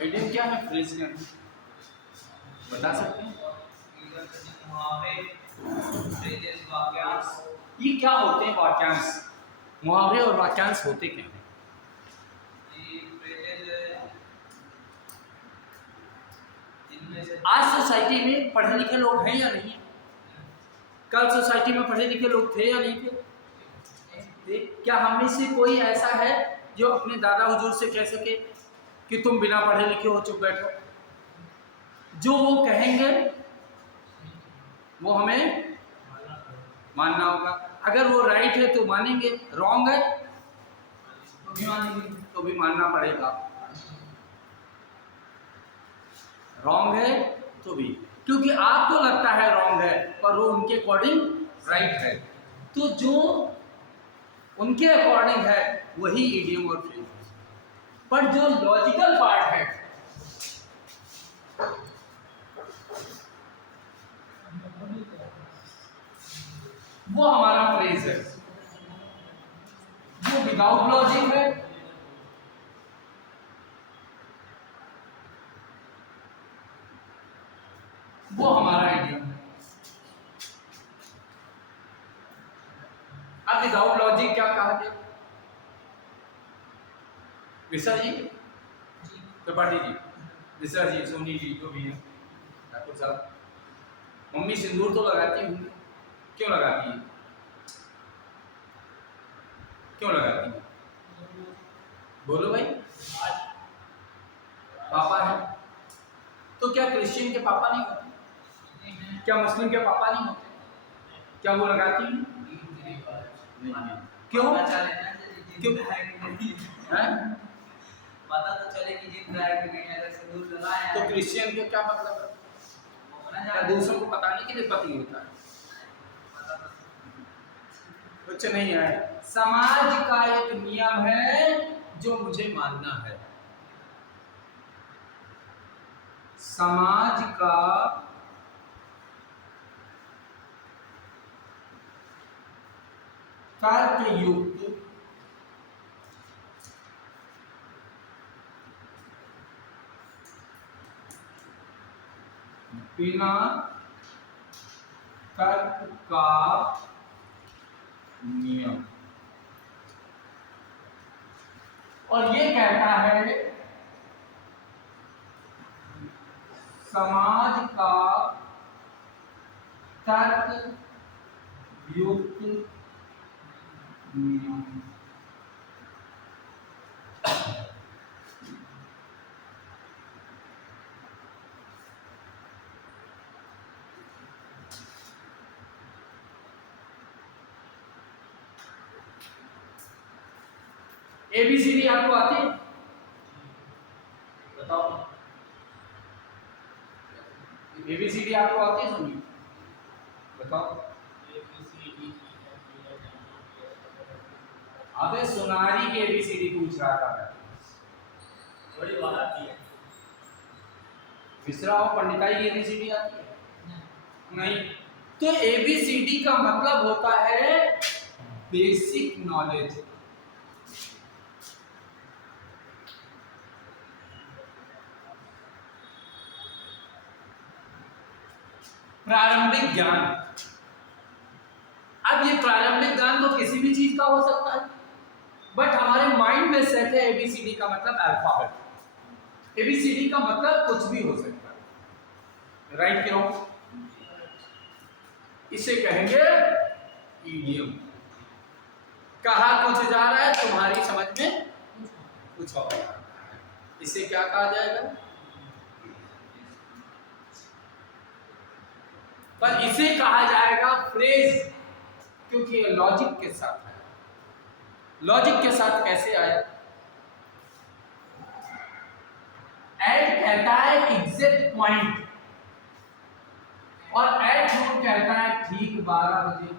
Idiom क्या है, phrase क्या है, बता सकते हैं? ये क्या होते हैं वाक्यांश? मुहावरे और वाक्यांश होते क्या हैं? आज सोसाइटी में पढ़े लिखे लोग हैं या नहीं? कल सोसाइटी में पढ़े लिखे लोग थे या नहीं थे? क्या हम में से कोई ऐसा है जो अपने दादा हुजूर से कह सके कि तुम बिना पढ़े लिखे हो, चुप बैठो? जो वो कहेंगे वो हमें मानना होगा। अगर वो राइट है तो मानेंगे, रॉन्ग है तो भी मानेंगे, तो भी मानना पड़ेगा। रॉन्ग है तो भी, क्योंकि आपको लगता है रॉन्ग है पर वो उनके अकॉर्डिंग राइट है। तो जो उनके अकॉर्डिंग है वही इडियम और फ्रेज है। पर जो लॉजिकल पार्ट है वो हमारा फ्रेज है। जो विदाउट लॉजिक है वो हमारा इडियम है। अब विदाउट लॉजिक क्या कहा गया? विशा जी, त्रिपाठी जी, विशा जी, सोनी जी, जो भी है, ठाकुर साहब, मम्मी सिंदूर तो लगाती होंगी, क्यों लगाती है? क्यों लगाती है? बोलो भाई। पापा है तो क्या क्रिश्चियन के पापा नहीं होते? क्या मुस्लिम के पापा नहीं होते? क्या वो लगाती है? नहीं। क्यों? क्यों? हैं? पता तो चले कि जिद रहा है कि नहीं, अगर सिंदूर लगाया तो क्रिश्चियन के क्या मतलब है? क्या दूसरों को बताने के लिए पति होता है? कुछ नहीं है। समाज का एक नियम है जो मुझे मानना है। समाज का तर्कयुक्त बिना तर्क का नियम, और ये कहता है समाज का तर्क युक्त नियम। एबीसीडी आपको आती है? बताओ, एबीसीडी आपको आती है? सुनिए, बताओ। अबे सोनारी की एबीसीडी पूछ रहा था मैं। बड़ी बात आती है। मिश्रा और पंडिताई की एबीसीडी आती है? नहीं। तो एबीसीडी का मतलब होता है बेसिक नॉलेज। प्रारंभिक ज्ञान। अब ये प्रारंभिक ज्ञान तो किसी भी चीज का हो सकता है, बट हमारे माइंड में सेट है एबीसीडी का मतलब अल्फाबेट। एबीसीडी का मतलब कुछ भी हो सकता है, राइट क्यों? इसे कहेंगे इडियम। कहा कुछ जा रहा है, तुम्हारी समझ में कुछ और, इसे क्या कहा जाएगा? पर इसे कहा जाएगा फ्रेज, क्योंकि ये लॉजिक के साथ है। लॉजिक के साथ कैसे आया? एट कहता है एग्जैक्ट पॉइंट, और एट नून कहता है ठीक 12 बजे।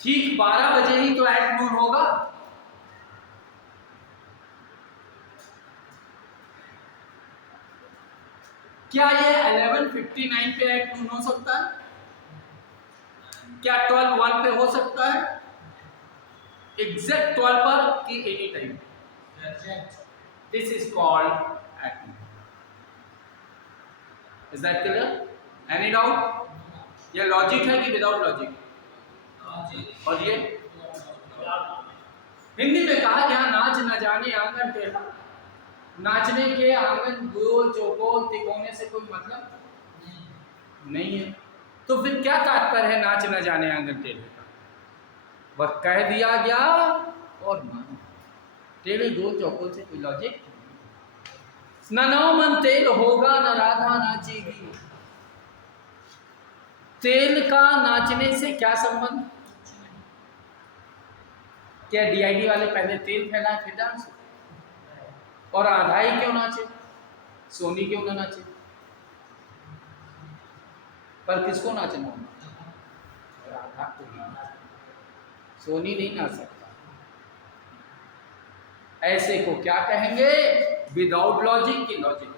ठीक 12 बजे ही तो एट नून होगा। क्या ये 11:59 पे एट नून हो सकता है? क्या 12:01 पे हो सकता है? एग्जैक्ट तौर पर कि any time, this is called acting. Is that clear? Any doubt? ये लॉजिक है कि विदाउट लॉजिक? और ये हिंदी में कहा गया नाच न जाने आंगन टेढ़ा, नाचने के आंगन गोल चौकोर तिकोने से कोई मतलब नहीं है। तो फिर क्या तात्पर्य है नाच न जाने आंगन टेढ़े का? बस कह दिया गया और मान, टेढ़े गोल चौकोर से कोई लॉजिक न। नौ मन तेल होगा न राधा नाचेगी। तेल का नाचने से क्या संबंध? क्या डीआईडी वाले पहले तेल फैलाए फिर डांस? और राधा ही क्यों नाचे, सोनी क्यों ना नाचे? पर किसको नाचना? राधा को ही नाचना। सोनी नहीं नाच सकता। ऐसे को क्या कहेंगे? विदाउट लॉजिक की logic.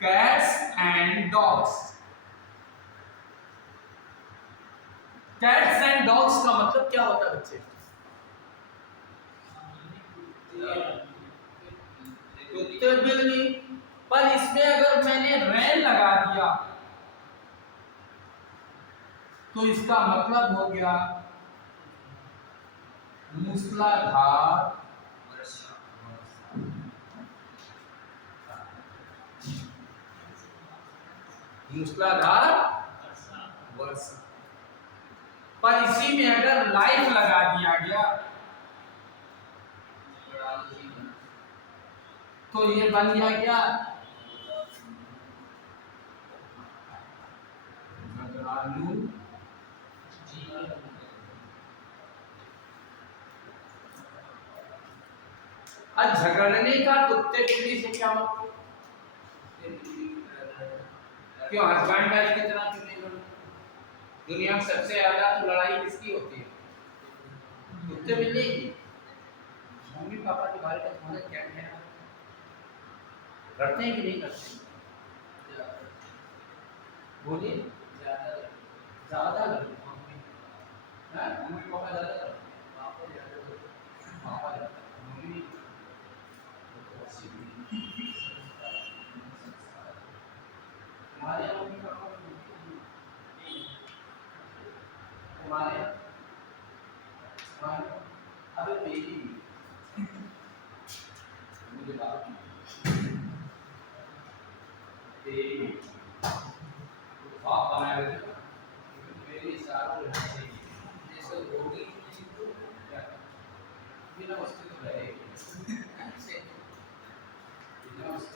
Cats and dogs. Cats and dogs का मतलब क्या होता है बच्चे? कुत्ते बिल्ली। पर इसमें अगर मैंने रैन लगा दिया तो इसका मतलब हो गया मूसलाधार वर्षा। पर इसी में अगर लाइफ लगा दिया गया तो ये बन गया क्या? झगड़ालू अब झगड़ने का कुत्ते बिल्ली से क्या मतलब? क्यों हस्बैंड वाइफ की तरह क्यों नहीं लड़ते? दुनिया में सबसे ज्यादा तो लड़ाई किसकी होती है? कुत्ते बिल्ली की। मम्मी पापा के बारे में तुम्हारा क्या कहना है? लड़ते हैं कि नहीं लड़ते? बोलिए। ज्यादा लड़ते हैं। मम्मी पापा ज्यादा लड़ते हैं। पापा ज्यादा मम्मी हमारे मम्मी पापा हमारे अबे मेरी मुझे बात तेरी आप बनाए हुए मेरी सारों जैसे होगी बिना वस्तु तो रहेगी बिना वस्तु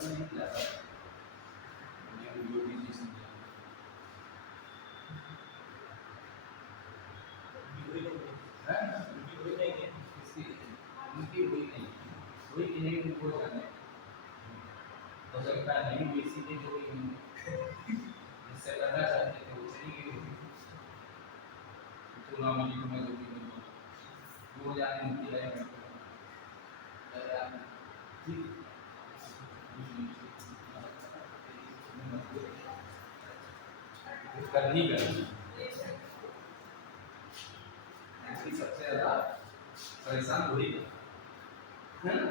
नहीं जाता हो सकता है नहीं भी इसीलिए जो इससे करना चाहते थे उसी की तुलना में जो भी जाने उनकी लाइफ करनी सबसे ज्यादा परेशान वही है ना?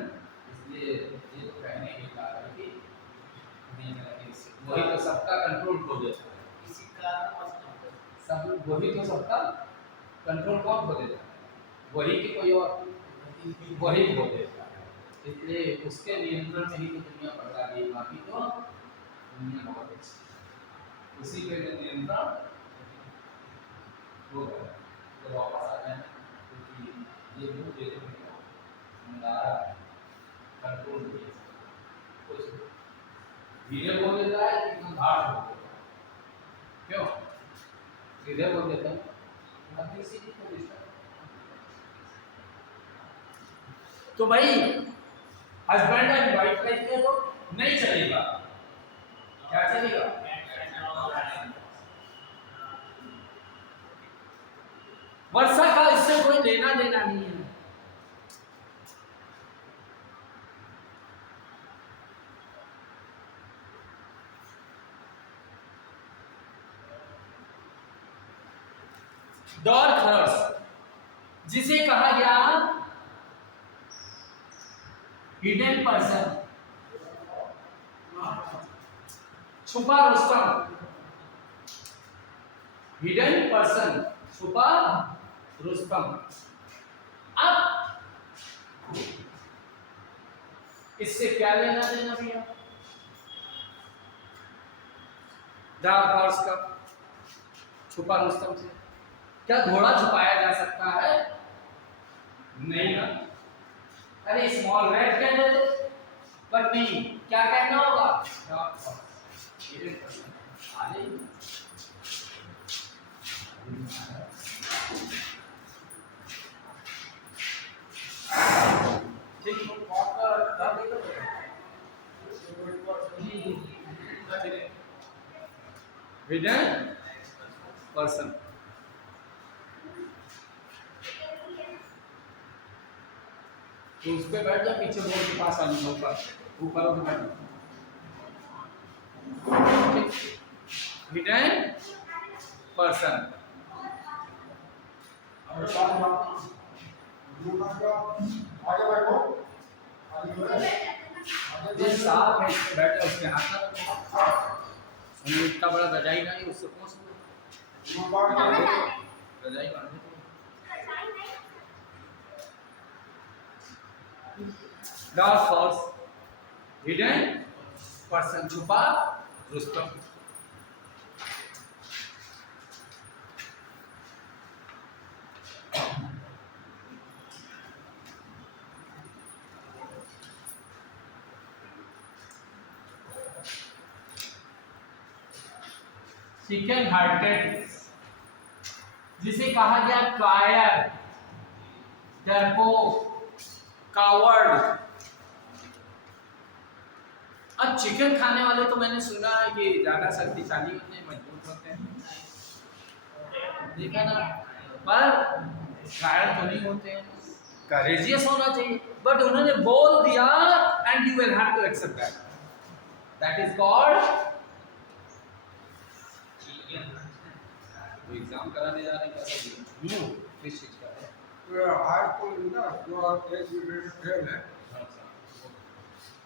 इसलिए ये तो कहने की बात है कि वही तो सबका कंट्रोल खो देता है। किसी का सब वही तो सबका कंट्रोल कौन खो देता है? वही कि कोई और वही खो देता है। इसलिए उसके नियंत्रण में ही तो दुनिया बढ़ रही है, बाकी तो दुनिया बहुत अच्छी उसी के नियंत्रण हो रहा है। तो वापस आ जाए क्योंकि ये लोग देखो हमारा कंट्रोल कुछ धीरे बोल देता है कि हम भार हो देता है। क्यों सीधे बोल देता है? अब सीधी तो भाई हस्बैंड एंड वाइफ लाइफ में तो नहीं चलेगा। क्या चलेगा? वर्षा का इससे कोई लेना देना नहीं है। डॉर खरस, जिसे कहा गया हिडन पर्सन, छुपा रुस्तम। हिडन पर्सन, छुपा रुस्तम। अब इससे क्या लेना देना भैया? डार्क हॉर्स का, छुपा रुस्तम से क्या घोड़ा छुपाया जा सकता है? नहीं ना। अरे स्मॉल रेड कह देते, बट नहीं, क्या कहना होगा? Dark horse, hidden person. आगे हिडन पर्सन। तो उस पे बैठ जा, पीछे बोर्ड के पास आनी है, ऊपर ऊपर बैठ। Hidden person. ये सांप है, बैठा उसके हाथ में इतना बड़ा रजाई नहीं, उससे कौन सा रजाई बांध दे। डार्क हॉर्स, हिडन पर्सन, छुपा रुस्तम। चिकन हार्टेड, जिसे कहा गया कायर, डरपोक, कावर्ड। अब चिकन खाने वाले तो मैंने सुना है कि ज्यादा शक्तिशाली होते हैं, मजबूत होते हैं, देखा ना, पर कायर तो नहीं होते हैं, करेजियस होना चाहिए। बट उन्होंने बोल दिया and you will have to accept that, that is called. Exam कराने जा रहे हैं, कैसा किस चीज का है? हाई स्कूल ना जो एक यूनिट फेल है,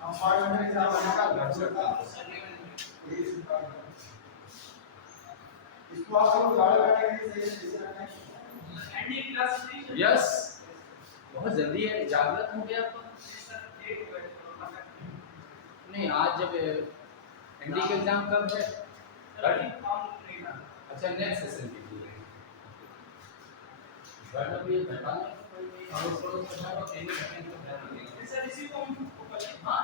हम फाइनल एग्जाम निकाल इसको आप लोग गाड़ी बैठेंगे सही से। यस, बहुत जल्दी है, जागृत हो गया तो नहीं। आज जब एनडी का एग्जाम कब है? अच्छा, नेक्स्ट सेशन के लिए बैठना भी है, बैठा और उसको समझा तो एनी सेकंड को बैठा देंगे सर। इसी को हम हां,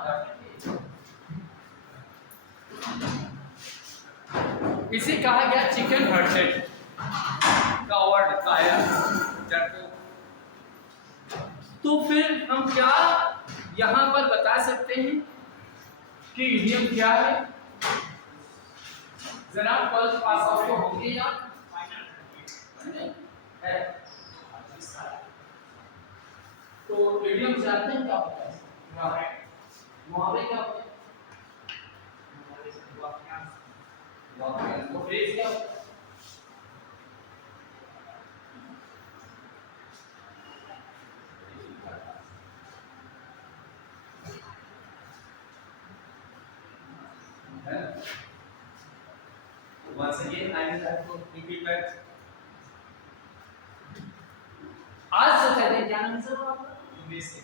इसे कहा गया चिकन हार्टेड, कावर्ड, कायर, डरपोक। तो फिर हम क्या यहां पर बता सकते हैं कि इडियम क्या है? जनाब, 12th पास आउट तो होंगे या है? तो इडियम जानते हैं क्या होता है? मुहावरे क्या होते हैं? वाक्यांश। तो फ्रेज क्या होता है? Once again, I will have to repeat that. आज सोसाइटी, क्या नाम सर आपका? यूएसए।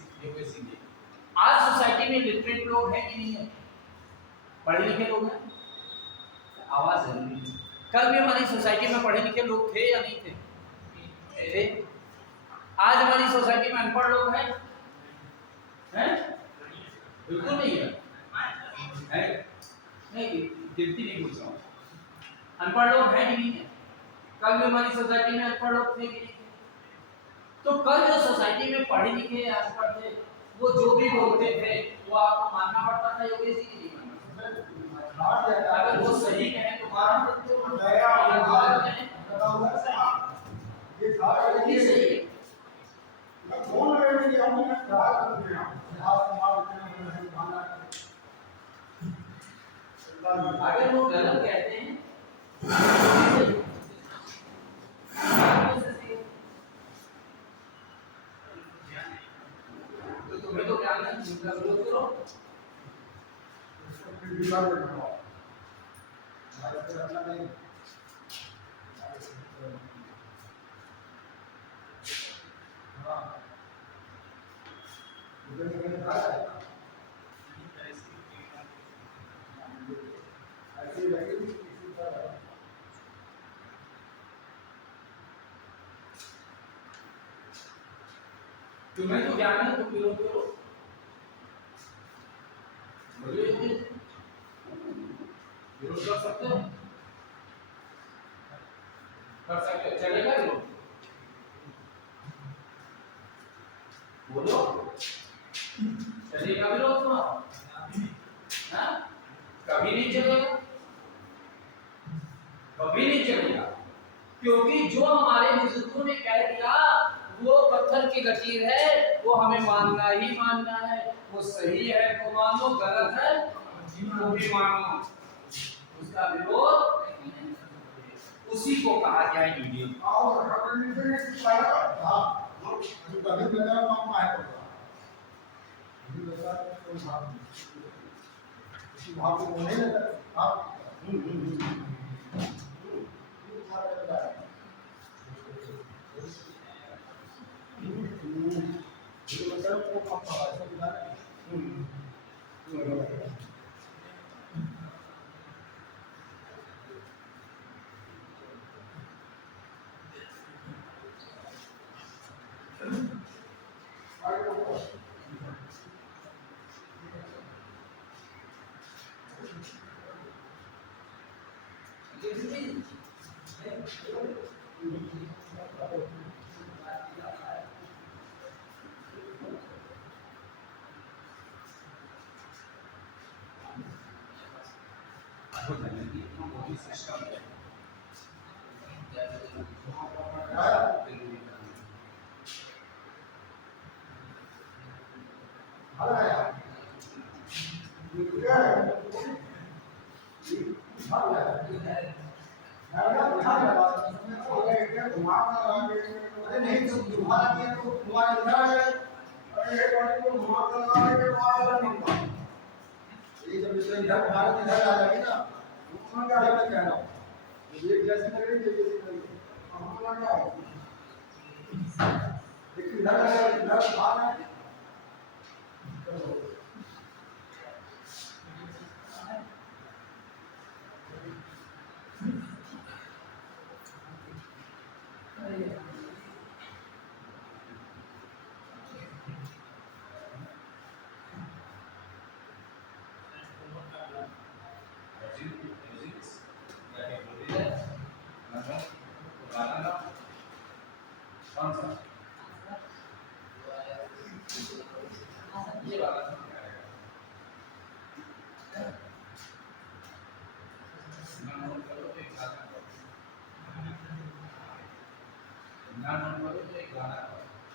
आज सोसाइटी में लिटरेट लोग हैं कि नहीं है? पढ़े लिखे लोग हैं? आवाज जरूरी है। कल भी हमारी सोसाइटी में पढ़े लिखे लोग थे या नहीं थे? थे। आज हमारी सोसाइटी में अनपढ़ लोग हैं? हैं? बिल्कुल नहीं है। है? नहीं, गिनती नहीं पूछ रहा हूँ। अनपढ़ लोग हैं कि नहीं है? कल भी हमारी सोसाइटी में अनपढ़ लोग थे कि नहीं थे? तो कल जो सोसाइटी में पढ़े लिखे या अनपढ़ थे, वो जो भी बोलते थे वो आपको मानना पड़ता था योगेश जी की नहीं मानना? अगर वो सही कहें तो मान सकते हो, अगर गलत कहें वो भी सही है। अगर वो गलत कहते हैं तो तुम्हें तो क्या है, उनका विरोध करो। तुम्हें तो ज्ञान है, तुम विरोध करो। विरोध कर सकते हो, चलेगा विरोध? बोलो, चलेगा विरोध तुम्हारा? कभी नहीं चलेगा, कभी नहीं चलेगा, क्योंकि जो हमारे बुजुर्गों ने कह दिया वो पत्थर की लकीर है, वो हमें मानना ही मानना है। वो सही है तो मानो, गलत है तो भी मानो, उसका विरोध उसी को कहा गया है वीडियो।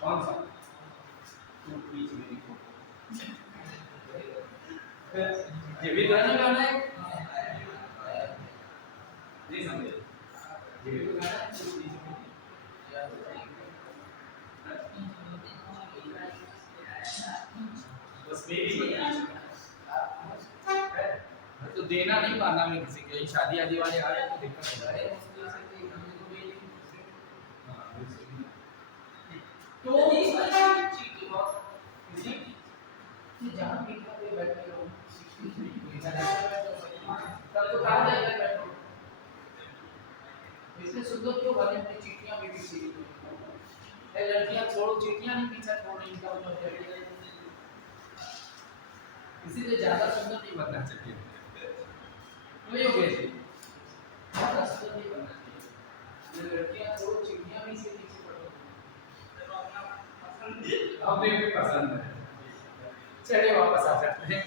कौन सा? ये भी गाना गाना है, नहीं समझे? ये भी गाना है, बस मेरी तो देना नहीं मानना में किसी के शादी आदि वाले आ रहे हैं तो दिक्कत होता है। तो जहाँ पे बैठे हो तब तो कहा जाएगा बैठो, इससे सुंदर क्यों बने अपनी चीटियां भी पीछे है, लड़कियां छोड़ो चीटियां नहीं पीछा छोड़ रही, इनका मतलब इसीलिए ज्यादा सुंदर नहीं बनना चाहिए, तो ये कैसे ज्यादा सुंदर नहीं बनना चाहिए, लड़कियां छोड़ो चीटियां भी से पीछे पड़ो, अपने भी पसंद है चलिए वापस आ जाते हैं।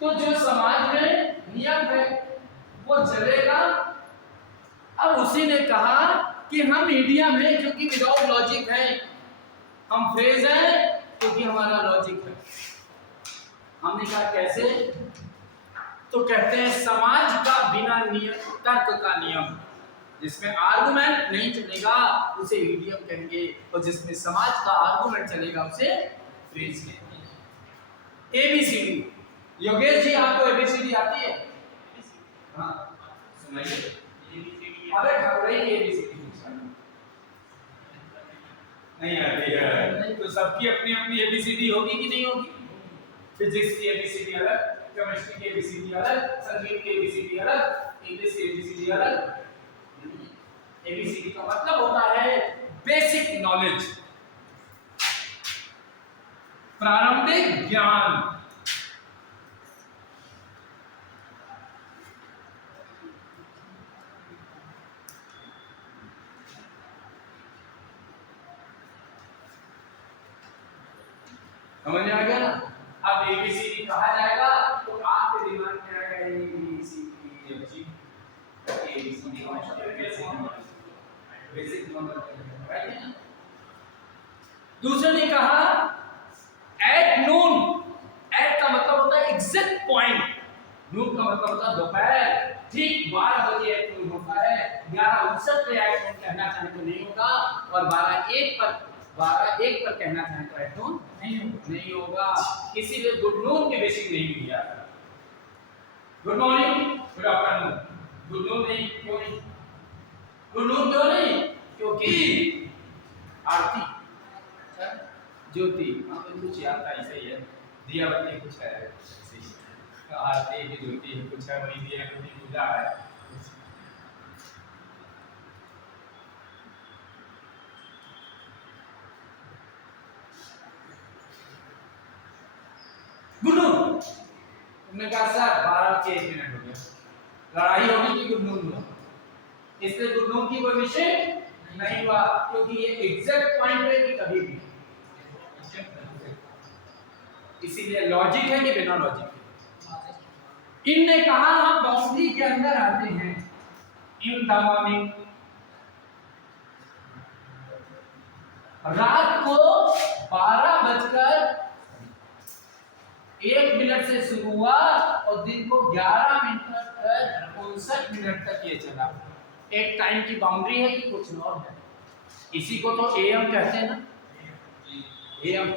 तो जो समाज में नियम है वो चलेगा। अब उसी ने कहा कि हम मीडियम है क्योंकि विदाउट लॉजिक है, हम फ्रेज है क्योंकि हमारा लॉजिक है। हमने कहा कैसे? तो कहते हैं समाज का बिना नियम, तर्क का नियम, जिसमें आर्गुमेंट नहीं चलेगा उसे मीडियम कहेंगे, और जिसमें समाज का आर्गुमेंट चलेगा उसे फ्रेज कहेंगे। एबीसीडी। योगेश जी आपको एबीसीडी आती है? हाँ सुनाइए। अबे ठाकुर की एबीसीडी नहीं आती है। नहीं तो सबकी अपनी अपनी एबीसीडी होगी कि नहीं होगी? फिजिक्स की एबीसीडी अलग, केमिस्ट्री की एबीसीडी अलग, संगीत की एबीसीडी अलग, इंग्लिश की एबीसीडी अलग। एबीसीडी का मतलब होता है बेसिक नॉलेज, प्रारंभिक ज्ञान। समझ में आ गया ना? अब एबीसीडी कहा जाएगा तो आपके दिमाग में आएगा एबीसीडी, एबीसीडी का मतलब बेसिक नॉलेज, राइट है ना? दूसरे ने कहा एट नून। एट का मतलब होता है एग्जैक्ट पॉइंट, नून का मतलब होता है दोपहर, ठीक 12 बजे एट नून होता है। 11:59 पे एट नून कहना चाहे तो नहीं होगा, और 12:01 पर कहना चाहे तो एट नून नहीं होगा। इसीलिए गुड नून के बेसिक नहीं लिया। Good morning, good afternoon, good noon नहीं। क्यों नहीं? गुड नून क्यों नहीं? क्योंकि आरती, ज्योति, हाँ कुछ याद था, ऐसा ही है। दिया बत्ती कुछ है, आरती की ज्योति कुछ है, वही दिया की पूजा है। Good noon. तुमने कहा सर 12 के 1 मिनट हो गया, लड़ाई होगी कि गुड नून हुआ? इसलिए गुड नून की कोई विषय नहीं हुआ, क्योंकि ये एग्जैक्ट पॉइंट है कि कभी भी। इसीलिए लॉजिक है कि बिना लॉजिक है? इनने कहा हम बाउंड्री के अंदर आते हैं। इन द मॉर्निंग, रात को 12:01 से शुरू हुआ और दिन को 11 मिनट तक 59 मिनट तक ये चला। एक टाइम की बाउंड्री है कि कुछ और है? इसी को तो एएम कहते हैं ना, एएम।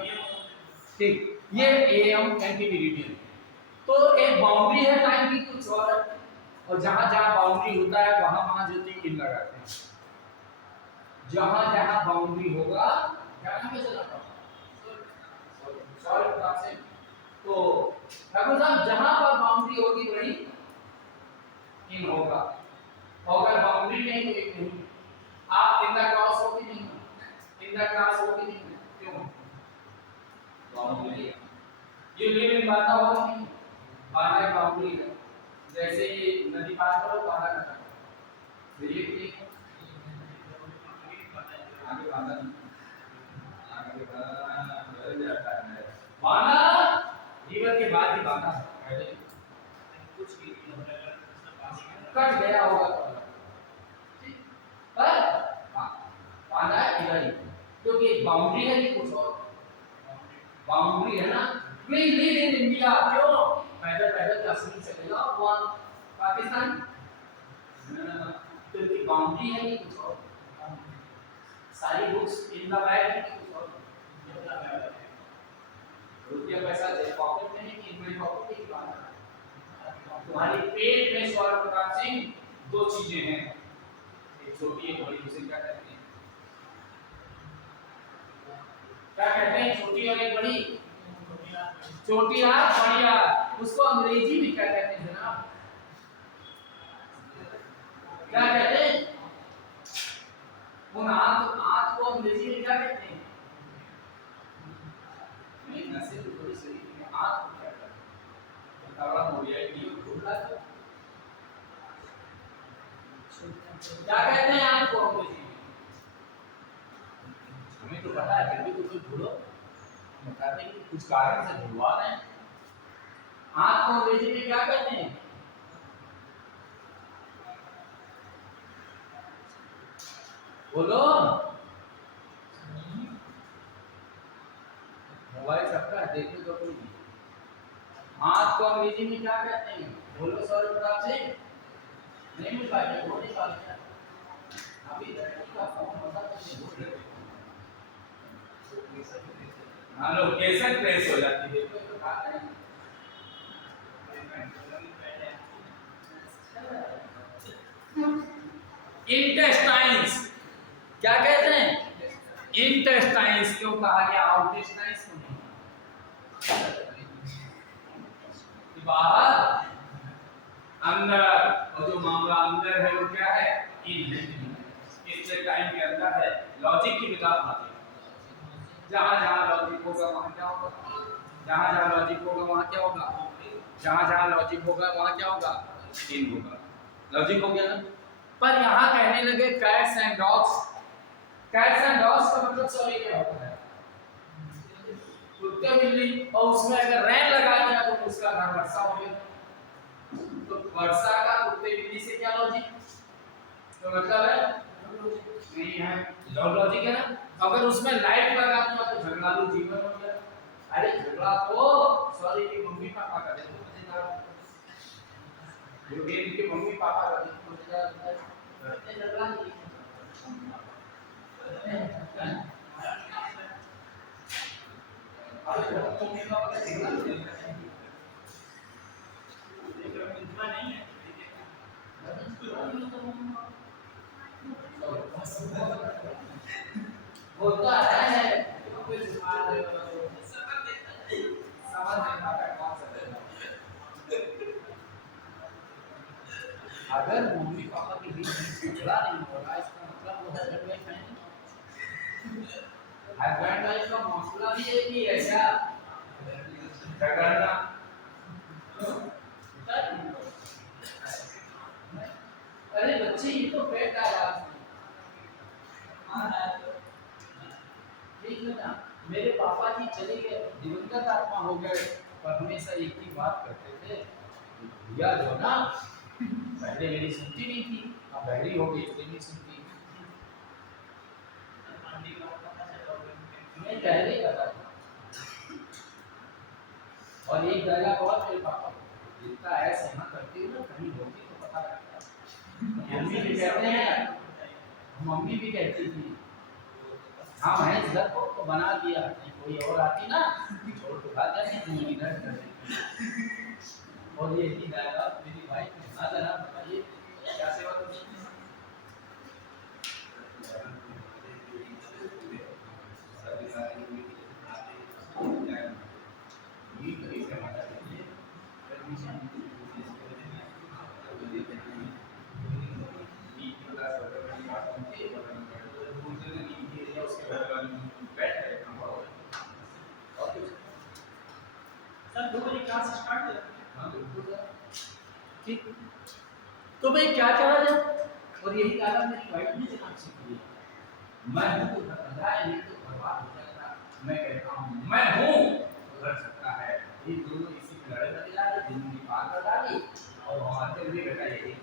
ठीक, ये एएम एंटी मेरिडियन। तो एक बाउंड्री है टाइम की, कुछ और जहां जहां बाउंड्री होता है वहां वहां ज्योति इन लगाते हैं। जहां जहां बाउंड्री होगा, क्या नाम है चला सॉरी, तो रघु साहब जहां पर बाउंड्री होगी वही इन होगा, और अगर बाउंड्री नहीं तो एक नहीं। आप इन द क्रॉस हो कि नहीं? इन द क्रॉस हो कि नहीं? क्यों? बाउंड्री है। ये लिव इन बाधा हो नहीं, बाधा एक बाउंड्री है। जैसे ये नदी पार करो, बाधा करना, ये ठीक है। आगे बाधा नहीं, आगे बढ़ जाता है। बाधा जीवन के बाद ही बाधा है, पहले कुछ कट गया होगा पर बाधा इधर ही, क्योंकि बाउंड्री है कि कुछ और बाउंड्री है ना। वी लिव इन इंडिया, क्यों? पैदल पैदल का सीन चलेगा वहां पाकिस्तान, क्योंकि बाउंड्री है कि कुछ और। सारी बुक्स इन द बैग है कि कुछ और? रुपया पैसा पॉकेट में है कि इन पॉकेट की बात है? तुम्हारी पेट में स्वर प्रकाश सिंह दो चीजें हैं, एक छोटी एक बड़ी। उसे क्या कहते हैं? क्या कहते हैं? छोटी और एक बड़ी। छोटी हाथ बड़ी हाथ, उसको अंग्रेजी में क्या कहते हैं जनाब? क्या कहते हैं? उन हाथ को अंग्रेजी में क्या कहते हैं? नहीं नसे तो थोड़ी सही है, हाथ को क्या कहते हैं? तगड़ा हो गया ये भूल रहा था। क्या कहते हैं हाथ को अंग्रेजी में? हमें तो पता है, फिर भी तो कुछ भूलो। बताते हैं कि कुछ कारण से झुलवा रहे हैं। आंख को अंग्रेजी में क्या कहते हैं? बोलो। मोबाइल सबका है, देखने तो कोई नहीं। हाथ को अंग्रेजी में क्या कहते हैं? बोलो सर प्रताप सिंह। नहीं मिल पाएगा, वो नहीं पाएगा अभी का फॉर्म होता है। हाँ लोकेशन ट्रेस हो जाती है। तो कहा है इंटेस्टाइन्स, क्या कहते हैं? इंटेस्टाइन्स। क्यों कहा गया आउटेस्टाइन्स को नहीं? बाहर अंदर, और जो मामला अंदर है वो क्या है? इन है। इससे टाइम के अंदर है। लॉजिक की विकास आती है। जहां जहां लॉजिक होगा वहां क्या होगा? जहां जहां लॉजिक होगा वहां क्या होगा? जहां जहां लॉजिक होगा वहां क्या होगा? इन होगा। लॉजिक हो गया ना? पर यहाँ कहने लगे cats and dogs. Cats and dogs का मतलब सॉरी क्या होता है? कुत्ते बिल्ली। और उसमें अगर रैन लगा दिया तो उसका घर वर्षा हो गया। तो वर्षा का कुत्ते बिल्ली से क्या लॉजिक? तो मतलब है नहीं है, लॉजिक है ना? अगर उसमें लाइट लगा दिया तो झगड़ालू जीवन हो गया। अरे झगड़ा तो सॉरी की मम्मी पापा का देखो मजेदार, जो के मम्मी पापा का देखो मजेदार करते झगड़ा नहीं। होता है अगर मम्मी पापा के बीच में झगड़ा नहीं होगा इसका मतलब वो हस्बैंड वाइफ है। हस्बैंड वाइफ का मसला भी एक ही है क्या? झगड़ना। अरे बच्चे ये तो पेट आवाज ठीक है ना? मेरे पापा जी चले गए, दिवंगत आत्मा हो गए, पर हमेशा एक ही बात करते थे, भैया जो ना पहले मेरी सुनती नहीं थी, अब बहरी हो गई इसलिए नहीं सुनती। मैं पहले करता था। और एक डायलॉग और मेरे पापा जितना ऐसे ना करती हूँ ना कहीं होगी तो पता लगता है। मम्मी भी कहते हैं, मम्मी भी कहती थी हाँ महेश घर को तो बना दिया, कोई और आती ना छोड़ तो खा जाती थी इधर कर। और ये ही डायलॉग मेरी वाइफ ने सुना था ना, बताइए क्या सेवा करती है? ठीक, तो भाई क्या करा जाए? और यही कारण मेरी वाइफ ने जनाब सीखी है। मैं हूँ तो धंधा है, नहीं तो बर्बाद हो जाएगा। मैं कहता हूँ मैं हूँ तो कर सकता है। ये दोनों इसी में लड़े लगे जा रहे, जिंदगी पार कर डाली और हमारे भी बेटा यही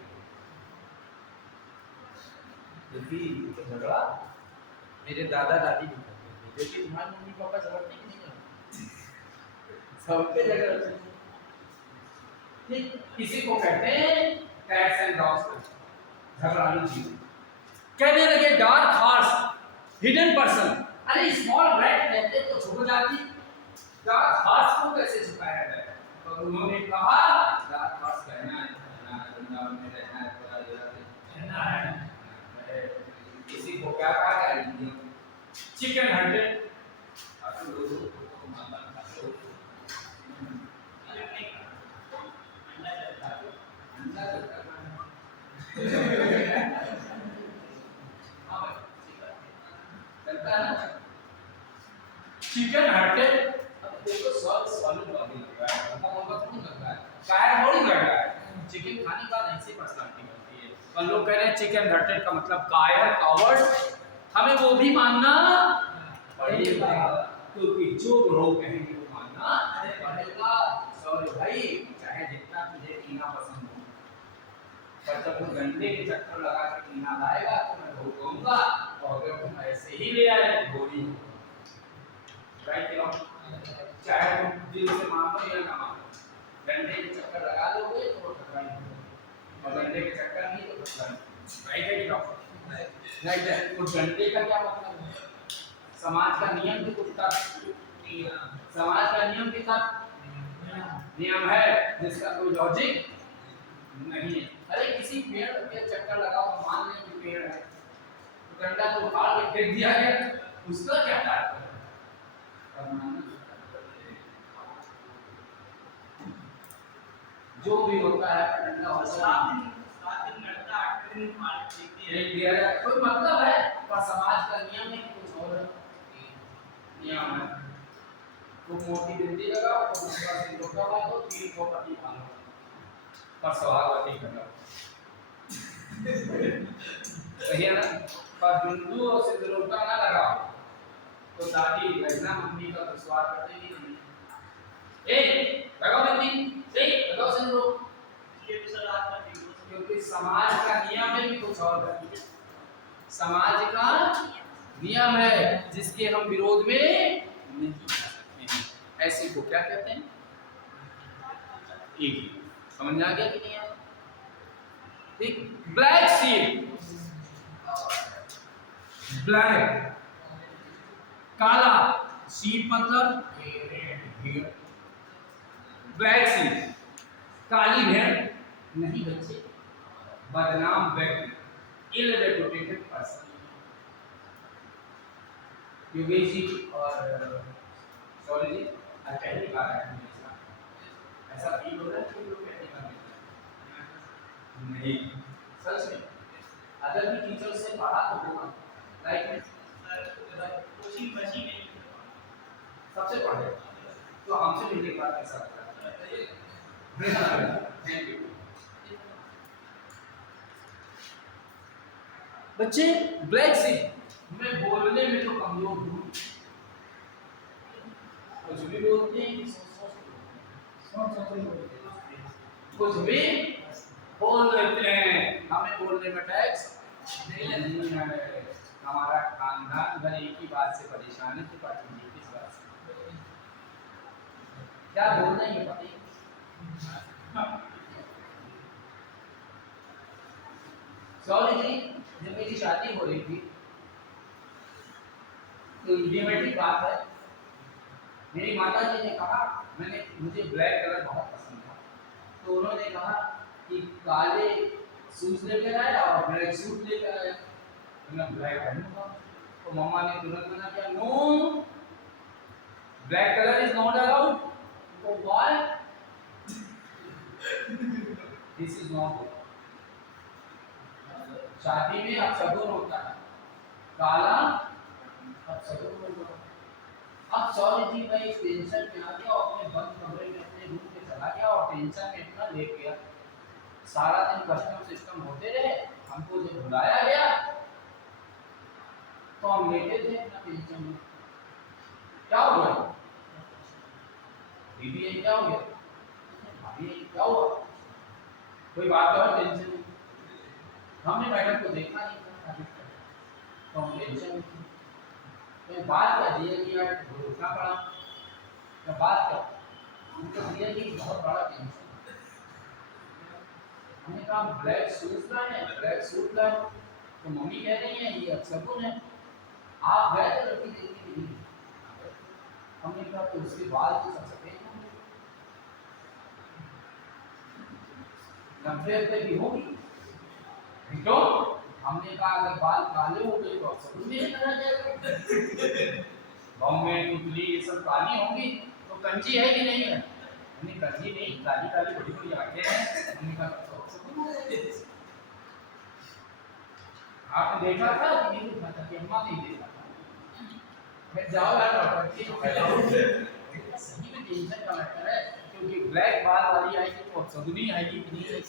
तो झगड़ा मेरे दादा दादी भी करते थे, जो कि तुम्हारे मम्मी पापा झगड़ते ही नहीं करते, सबके झगड़ते। किसी को कहते हैं कैट्स एंड डॉग्स, झगड़ालू जीव। कहने लगे डार्क हॉर्स, हिडन पर्सन। अरे स्मॉल रैट रहते तो छुप जाती, डार्क हॉर्स को कैसे छुपाया जाए? तो उन्होंने कहा डार्क हॉर्स कहना है, वृंदावन में रहना है, थोड़ा रहना है। किसी को क्या कहा गया? Chicken hunted. Chicken hunted. अब देखो सॉलिड बॉडी लग रहा है, थोड़ी लग रहा है, कायर थोड़ी लग रहा है। चिकन खाने के बाद ऐसी पर्सनालिटी बनती है। पर लोग कह रहे हैं चिकन हंटेड का मतलब कायर, कावर्ड। हमें वो भी मानना पड़ेगा। क्योंकि जो लोग कहेंगे वो मानना पड़ेगा। सॉरी भाई, चाहे जितना तुझे पीना पसंद हो, पर जब तुम गंदे के चक्कर लगा के पीना लाएगा तो मैं भोगूंगा, और अगर तुम ऐसे ही ले आए तो गोली राइट क्यों? चाहे तुम दिल से मानो या ना मानो, गंदे के चक्कर लगा लोगे तो वो टकराई होगी, और गंदे के चक्कर नहीं तो टकराई। राइट है क्यों? राइट है। तो गंदे का क्या मतलब है? समाज का नियम भी कुछ था, समाज का नियम के साथ नियम है जिसका कोई लॉजिक नहीं है। अरे किसी पेड़ के चक्कर लगाओ, मान लें कि पेड़ है तो डंडा तो उखाड़ के फेंक दिया गया, उसका क्या तात्पर्य है? जो भी होता है डंडा होता है, कोई मतलब है, पर समाज का नियम है कि कुछ और नियम है। तो मोटी बिंदी लगाओ तो दूसरा सिंदूर का बात हो, तीन को पट्टी बांधो, पर सुहागवती करो। सही है ना? पर बिंदु और सिंदूर का ना लगाओ तो दादी बहना मम्मी का विश्वास करते ही नहीं। ए लगाओ बिंदी, ए लगाओ सिंदूर, क्योंकि समाज का नियम है कि कुछ और है। समाज का नियम है जिसके हम विरोध में नहीं जा सकते हैं। ऐसे को क्या कहते हैं? एक समझ में आ गया कि नहीं आया? ठीक। ब्लैक सीड, ब्लैक काला, सीड मतलब भेड़, ब्लैक सीड काली भेड़ नहीं बच्चे, बदनाम व्यक्ति, इल रेपुटेटेड पर्सन। योगेश जी और सॉरी जी पहली बार है ऐसा फील हो रहा है कि लोग पहली बार नहीं, सच में अगर भी टीचर से पढ़ा तो होगा लाइफ में कोचिंग बची नहीं, सबसे पढ़े तो हमसे मिलने के बाद कैसा लगता है? थैंक यू बच्चे। ब्लैक सीड, मैं बोलने में तो कमजोर हूँ, कुछ भी बोलते हैं, कुछ भी बोल लेते हैं, हमें बोलने में टैक्स नहीं है। हमारा खानदान भर एक ही बात से परेशान है, तो किस बात से क्या बोलना है पता। सॉरी जी, जब मेरी शादी हो रही थी तो इंटीमेटिक बात है, मेरी माता जी ने कहा, मुझे ब्लैक कलर बहुत पसंद था, तो उन्होंने कहा कि काले शूज लेकर आए और ब्लैक सूट लेकर आए, तो मैं ब्लैक पहनूंगा। तो मम्मा ने तुरंत मना किया, no black colour is not allowed. तो why? This is not good. शादी में अपशगुन होता है, काला अपशगुन होता है। अब सॉरी जी, मैं इस टेंशन में आ गया और अपने बंद कमरे में अपने रूम में चला गया और टेंशन में इतना लेट गया, सारा दिन कस्टम सिस्टम होते रहे, हमको जब बुलाया गया तो हम लेटे थे अपना टेंशन में। क्या हो गया दीदी, ये क्या हो गया अभी, क्या हुआ, कोई बात और टेंशन में। हमने मैडम को देखा नहीं था, तो हम टेंशन में थे। तो बात क्या दिया कि यार रोकना पड़ा, तो बात क्या उनको दिया कि बहुत बड़ा टेंशन। हमने कहा ब्लैक शूज लाए, ब्लैक सूट लाए, तो मम्मी कह रही है ये अपशगुन है, आप गए तो लड़की देखने के लिए। हमने कहा तो उसके बाल तो सब सफेद होंगे, 90 की होगी, तो हमने कहा अगर बाल काले हो गए तो अपशगुन भी नहीं करा जाएगा, गाँव में उतली ये सब काली होंगी तो कंची है कि नहीं है? हमने कंची नहीं, काली काली बड़ी बड़ी आंखें हैं। हमने कहा तो अपशगुन हो जाएगा। आपने देखा था कि नहीं देखा था? कि अम्मा नहीं देखा था। मैं जाओ यार डॉक्टर की सही में टेंशन का मैटर है, क्योंकि ब्लैक बाल वाली आएगी तो अपशगुन ही आएगी कि नहीं?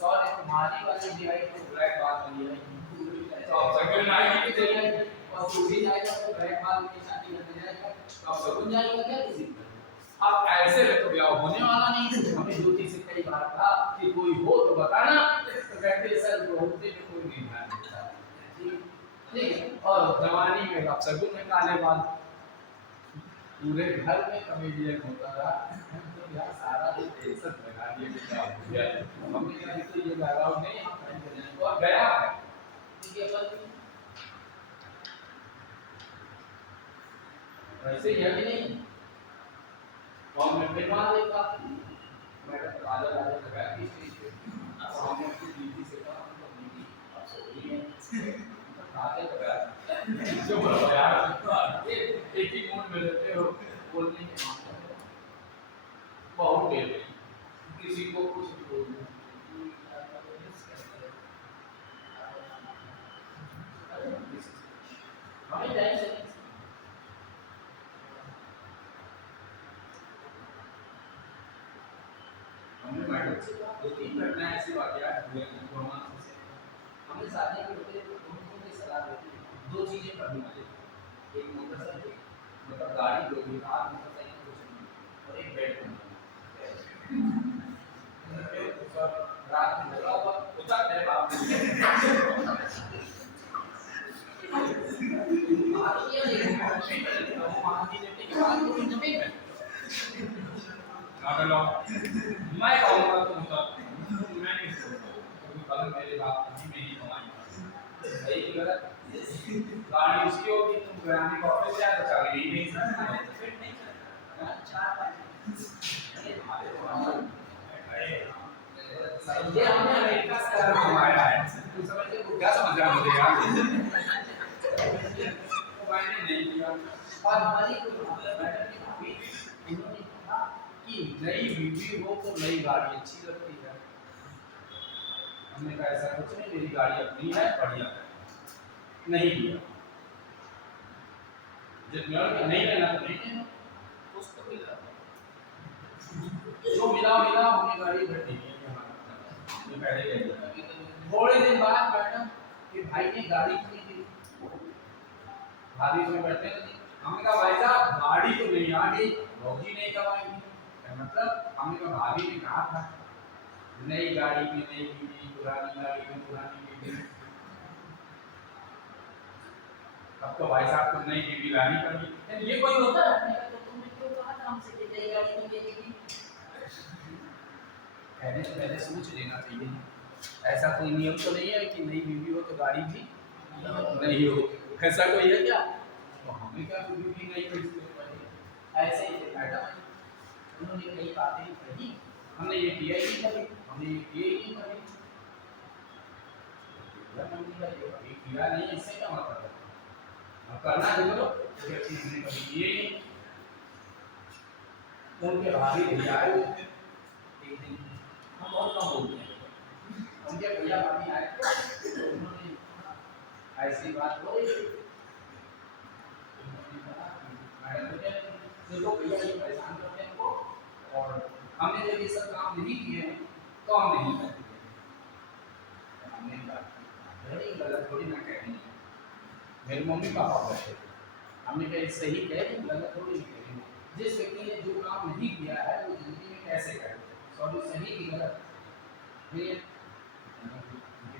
सॉरी तुम्हारी वाली भी आएगी तो ब्लैक बाल वाली आएगी तो अपशगुन आएगी कि नहीं? और तू भी जाएगा तो बैठ बाद में शादी करने जाएगा तो अब शगुन जाएगा क्या किसी का? अब ऐसे में तो ब्याह होने वाला नहीं। हमें ज्योति से कई बार कहा कि कोई हो तो बताना, तो कहते सर होते तो कोई नहीं ध्यान देता। ठीक है, और जवानी में अब शगुन में काले बाल पूरे घर में कमेडियन होता रहा। तो यार सारा दिन टेंशन लगा दिया कि क्या हो गया, मम्मी कह तो ये लगा नहीं हम कहीं करने को अब गया है। ठीक है पर वैसे ये भी नहीं और मैं फिर वहां देखा मैडम आधा आधा लगा कि स्टेज पे सामने की दीदी से कहा तो दीदी आप सो रही हैं आते लगा जो बोलो यार एक ही मूड में रहते हो बोलने के मामले में बहुत देर किसी को कुछ बोलना हमें टाइम से हमने मैडम से दो तीन घटना ऐसी वाकया हुए कोरोना से हमने शादी के होते उनको भी सलाह देती दो चीजें करनी चाहिए एक मोटरसाइकिल मतलब गाड़ी दो भी कार मोटरसाइकिल कुछ नहीं और एक बेड रात में लगा हुआ उतर मेरे बाप मैं कहूँगा तो मैं नहीं क्योंकि कल मेरे बाप जी मेरी कमाई सही की गलत गाड़ी उसकी होगी तुम ग्रामीण ऑफिस से आकर चाबी नहीं फिट नहीं ये हमने अमेरिका से कमाया है तू समझ के क्या समझ रहा मुझे यार मैंने नहीं किया और हमारी मैडम की भाभी इन्होंने कहा कि नई बीवी हो तो नई गाड़ी अच्छी लगती है। हमने कहा ऐसा कुछ नहीं मेरी गाड़ी अपनी है बढ़िया है नहीं किया जितना नहीं लेना तो नहीं लेना कुछ तो मिला जो मिला मिला हमने गाड़ी घटी थोड़े दिन बाद मैडम कि भाई ने गाड़ी खरीदी भाभी में बैठने लगी हमने कहा भाई साहब गाड़ी तो नहीं आ गई भौजी नहीं कमाएंगी मतलब हमने कहा भाभी ने कहा था नई गाड़ी में नई बीवी पुरानी गाड़ी में पुरानी बीवी अब तो भाई साहब को नई बीवी लानी पड़ी ये कोई होता है तो तुमने क्यों कहा था हमसे कि नई गाड़ी नहीं लेगी पहले से पहले सोच लेना चाहिए ऐसा कोई नियम तो नहीं है कि नई बीवी हो तो गाड़ी भी नहीं हो ऐसा कोई है क्या तो हमें क्या बीवी नहीं खरीदते ऐसे ही मैडम उन्होंने कई बातें कही हमने ये किया ही नहीं कभी हमने ये किया ही नहीं कभी किया नहीं इससे क्या मतलब है अब करना है बोलो ये चीज हमने कभी किए ही नहीं उनके भाभी भैया आए एक दिन हम बहुत कम बोलते हैं उनके भैया भाभी आए उन्होंने ऐसी बात हो रही मैडम मुझे देखो भैया ये परेशान करते हैं को और हमने जब ये सब काम नहीं किए हैं तो हम नहीं करते हमने बात गलत थोड़ी ना कहनी मेरे मम्मी पापा बैठे हमने कहा सही कह रही गलत थोड़ी नहीं कह रही जिस व्यक्ति ने जो काम नहीं किया है वो जिंदगी में कैसे करे सॉरी सही की गलत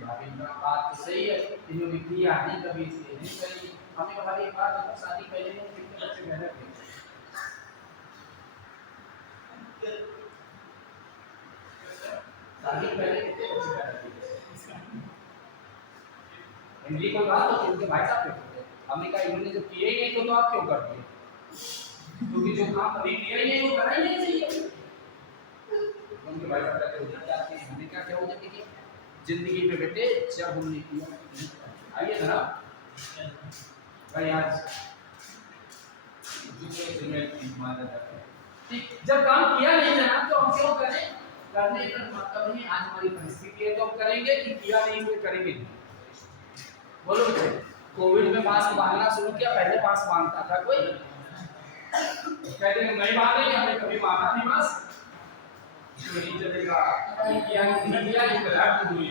भाभी का बात तो सही है इन्होंने किया नहीं कभी इसलिए नहीं सही हमें हमारी एक बात है शादी पहले नहीं कितने बच्चे पैदा किए शादी पहले कितने बच्चे पैदा किए हिंदी को बात तो उनके भाई साहब के हमने कहा इन्होंने जो किए ही नहीं तो आप क्यों कर दिए क्योंकि जो काम कभी किया ही नहीं वो करना ही नहीं चाहिए उनके भाई साहब कहते हो जाते हैं हमें क्या हो जाती है जिंदगी में बेटे जब हमने किया आइए ना भाई आज ठीक जब काम किया नहीं जाना तो हम क्यों करें करने का मतलब नहीं आज हमारी परिस्थिति है तो हम करेंगे कि किया नहीं तो करेंगे बोलो कोविड में मास्क बांधना शुरू किया पहले मास्क बांधता था कोई कहते हैं नहीं बांधेंगे हमने कभी बांधा नहीं मास्क नहीं चलेगा किया नहीं किया ये गलत हुई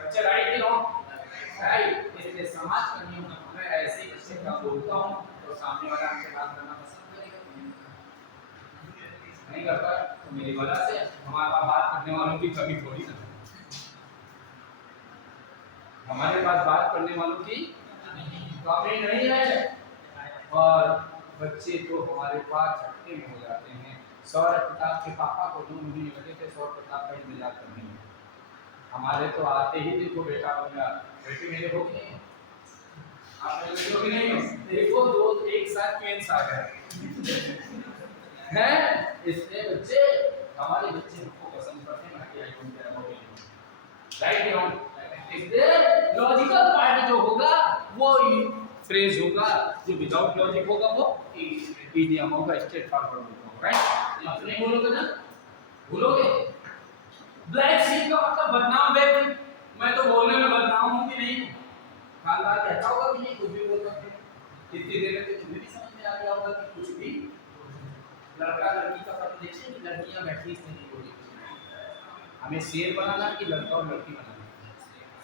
बच्चे राइट नहीं रॉन्ग राइट। इसलिए समाज का नियम है, मैं ऐसे बच्चे का बोलता हूँ तो सामने वाला हमसे बात करना पसंद करेगा, नहीं करता तो मेरी वजह से हमारे पास बात करने वालों की कमी थोड़ी ना, हमारे पास बात करने वालों की कमी नहीं है। और बच्चे तो हमारे पास झटके में हो जाते हैं। सौरभ प्रताप के पापा को 2 महीने लगे थे सौरभ प्रताप का इंतजार करने में, हमारे तो आते ही देखो बेटा बन गया, बेटी मेरे हो गई, आप मेरे हो कि नहीं हो, देखो 1 साथ ट्विंस आ गए हैं। इसलिए बच्चे हमारे बच्चे हमको पसंद करते हैं, ना कि आईफोन तेरा हो गया, राइट रॉन्ग। इसलिए लॉजिकल पार्ट जो होगा वो फ्रेज होगा, जो विदाउट लॉजिक होगा वो इडियम होगा, स्ट्रेट फॉरवर्ड होगा, राइट। आप नहीं बोलोगे ना, भूलोगे। ब्लैक शीप का मतलब बदनाम व्यक्ति, मैं तो बोलने में बदनाम हूं कि नहीं, खानदार कहता होगा कि नहीं कुछ भी बोल सकते हैं, कितनी देर में तो तुम्हें भी समझ में आ गया होगा कि कुछ भी। लड़का लड़की का फर्क देखिए कि लड़कियां बैठी नहीं बोली, हमें शेर बनाना कि लड़का और लड़की बनाना,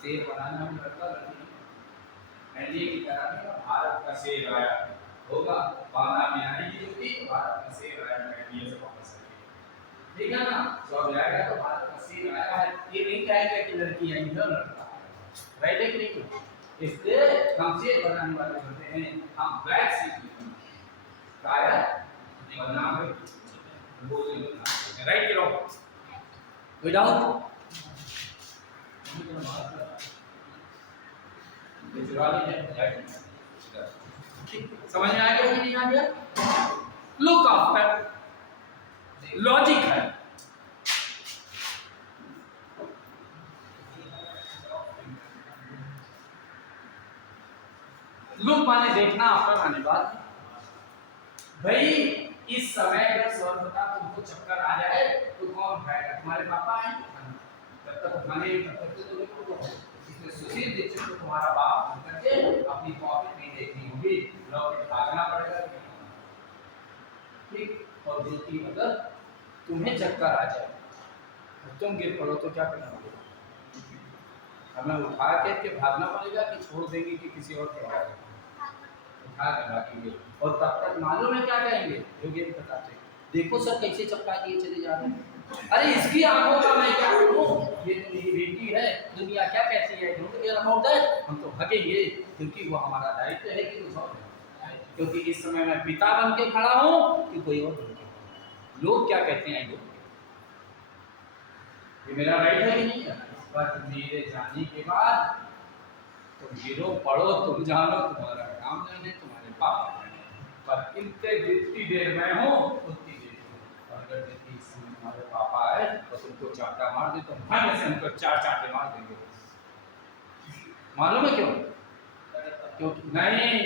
शेर बनाना हम लड़का लड़की एनडीए की तरह भारत का शेर आया होगा, बांग्ला में आएगी युक्ति, भारत का शेर आया एनडीए से वापस आएगी, ठीक है ना। तो अब आएगा तो भारत का शेर आया है, ये नहीं कहेगा कि लड़की आई है लड़का, राइट है कि नहीं। इसलिए हम शेर बनाने वाले होते हैं, हम ब्लैक शीप काया बदनाम है बोलने में, राइट कि रॉन्ग, विदाउट समझ में आ गया कि नहीं आ गया। लुक आफ्टर लॉजिक है, लुक माने देखना, आफ्टर माने बाद। भाई इस समय अगर सर बता तुमको चक्कर आ जाए तो कौन उठाएगा, तुम्हारे पापा आएंगे, जब तक उठाने तब तक तो देखो। इसलिए सुशील दीक्षित को तुम्हारा बाप करके अपनी पॉकेट नहीं देखनी होगी, लॉकेट भागना पड़ेगा, ठीक। और दूसरी अगर तुम्हें चक्कर आ जाए तो तुम गिर पड़ो तो क्या करना होगा, हमें उठा के भागना पड़ेगा कि छोड़ देंगे कि किसी और को भागेगा, उठा कर भागेंगे। और तब तक मालूम है क्या कहेंगे, जो गेम बताते हैं, देखो सर कैसे चपका दिए चले जा रहे हैं, अरे इसकी आंखों का मैं क्या करूं, ये तो मेरी बेटी है, दुनिया क्या कहती है, डोंट केयर अबाउट दैट, हम तो भागेंगे क्योंकि वो हमारा दायित्व है कि कुछ और, क्योंकि इस समय मैं पिता बन के खड़ा हूं कि कोई और बन के, लोग क्या कहते हैं ये मेरा राइट है कि नहीं है। पर मेरे जाने के बाद तुम गिरो पढ़ो, तुम जानो, तुम्हारा काम जाने, तुम्हारे पापा जाने, पर इतने जितनी देर मैं हूँ उतनी देर, और अगर देखिए इस समय तुम्हारे पापा आए तो तुमको चाटा मार दे, तो हम से उनको 4 चाटे मार देंगे, मालूम है क्यों, क्योंकि नहीं,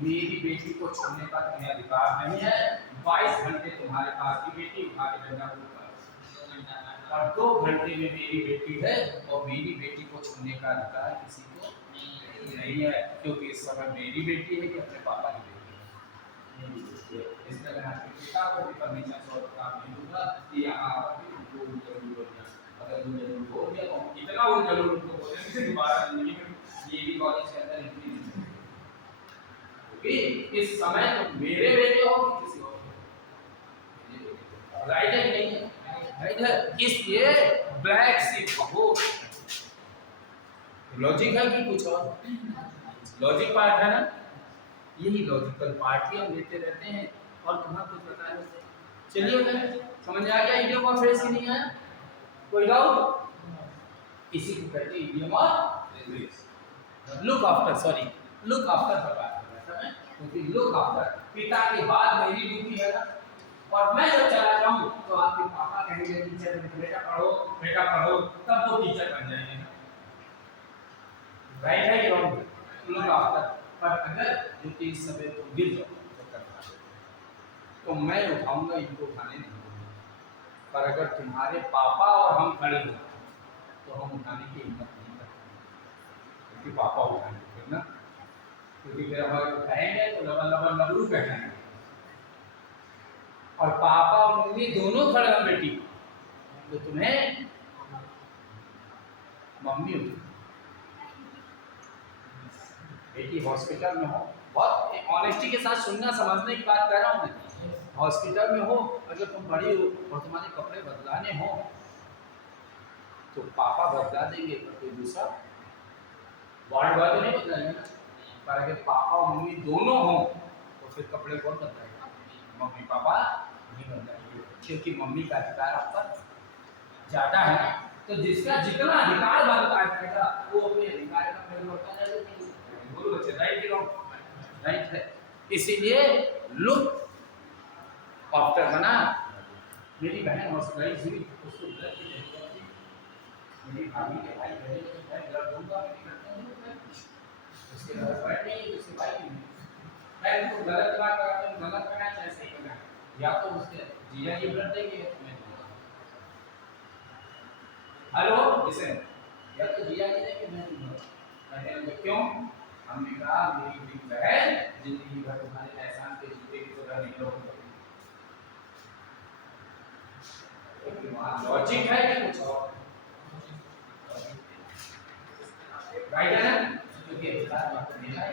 मेरी बेटी को छोड़ने का तुम्हें अधिकार नहीं है। 22 घंटे तुम्हारे पास की बेटी उठा के डंडा और 2 घंटे में मेरी बेटी है, और मेरी बेटी को छूने का अधिकार किसी को नहीं है, क्योंकि इस समय मेरी बेटी है कि अपने पापा की बेटी है। इस तरह आपके पिता को भी परमिशन सौर काम नहीं दूंगा कि यहाँ उनको जरूर बोल दिया, अगर उनको जरूर बोल दिया तो इतना वो जरूर उनको बोलेंगे कि दोबारा जिंदगी में ये भी कॉलेज के अंदर एंट्री नहीं होगी, क्योंकि इस समय तो मेरे बेटे हो कि किसी और के, राइट है कि नहीं है, राइट है। इसलिए ब्लैक शीप बहुत लॉजिक है कि कुछ और लॉजिक पार्ट है ना, यही लॉजिकल पार्ट ही हम लेते रहते हैं और कहाँ कुछ बताया होते। चलिए मैं समझ आ गया इडियम और फ्रेज की नहीं है, कोई डाउट, इसी को कहते हैं इडियम और phrase. Look after, sorry look after पर बात कर रहा था मैं, क्योंकि लुक आफ्टर पिता के बाद मेरी ड्यूटी है ना, और मैं जब चला जाऊं तो आपके पापा कहेंगे टीचर बेटा पढ़ो, तब वो टीचर बन जाएंगे, राइट है कि रॉन्ग। लुक आफ्टर, पर अगर ड्यूटी इस समय तो गिर जाओ तो मैं उठाऊंगा, इनको उठाने नहीं दूंगा, पर अगर तुम्हारे पापा और हम खड़े हो तो हम उठाने की हिम्मत नहीं करते, क्योंकि पापा उठाएंगे फिर ना, क्योंकि फिर हमारे उठाएंगे तो लबरू बैठाएंगे, और पापा और मम्मी दोनों खड़े हो बेटी तो तुम्हें मम्मी उठा, बेटी हॉस्पिटल में हो, बहुत ऑनेस्टी के साथ सुनना समझने की बात कर रहा हूँ मैं। हॉस्पिटल में हो, अगर तुम बड़ी हो और तुम्हारे कपड़े बदलाने हो तो पापा बदला देंगे, तो कोई दूसरा वार्ड बॉय तो नहीं बदलाएंगे ना। पर अगर पापा और मम्मी दोनों हो तो फिर कपड़े कौन बदलाएगा? मम्मी पापा नहीं बदलाएंगे, क्योंकि मम्मी का अधिकार आप पर ज़्यादा है। तो जिसका जितना अधिकार बनता है वो अपने अधिकार का प्रयोग करता है। बोलो बच्चे, राइट ही रॉन्ग? राइट है। इसीलिए लुक आफ्टर बना। मेरी बहन हॉस्पिटलाइज हुई, उसको ब्लड की जरूरत थी। मेरी भाभी के भाई बहन को मैं ब्लड दूंगा, मेरी करते हैं उसके बाद बैठ नहीं, उसके भाई नहीं। मैं उनको गलत बात करता हूँ, गलत करना चाहे सही करना, या तो उसके जीजा जी ब्लड देंगे तो मैं दूंगा। हेलो लिसन, या तो जीजा जी देंगे मैं दूंगा। क्यों? हमने कहा मेरी बहन जिंदगी भर तुम्हारे एहसान के जूते की तरह निकलोगे। लॉजिक है कि कुछ और? राइट है ना? क्योंकि अधिकार आपको देना है,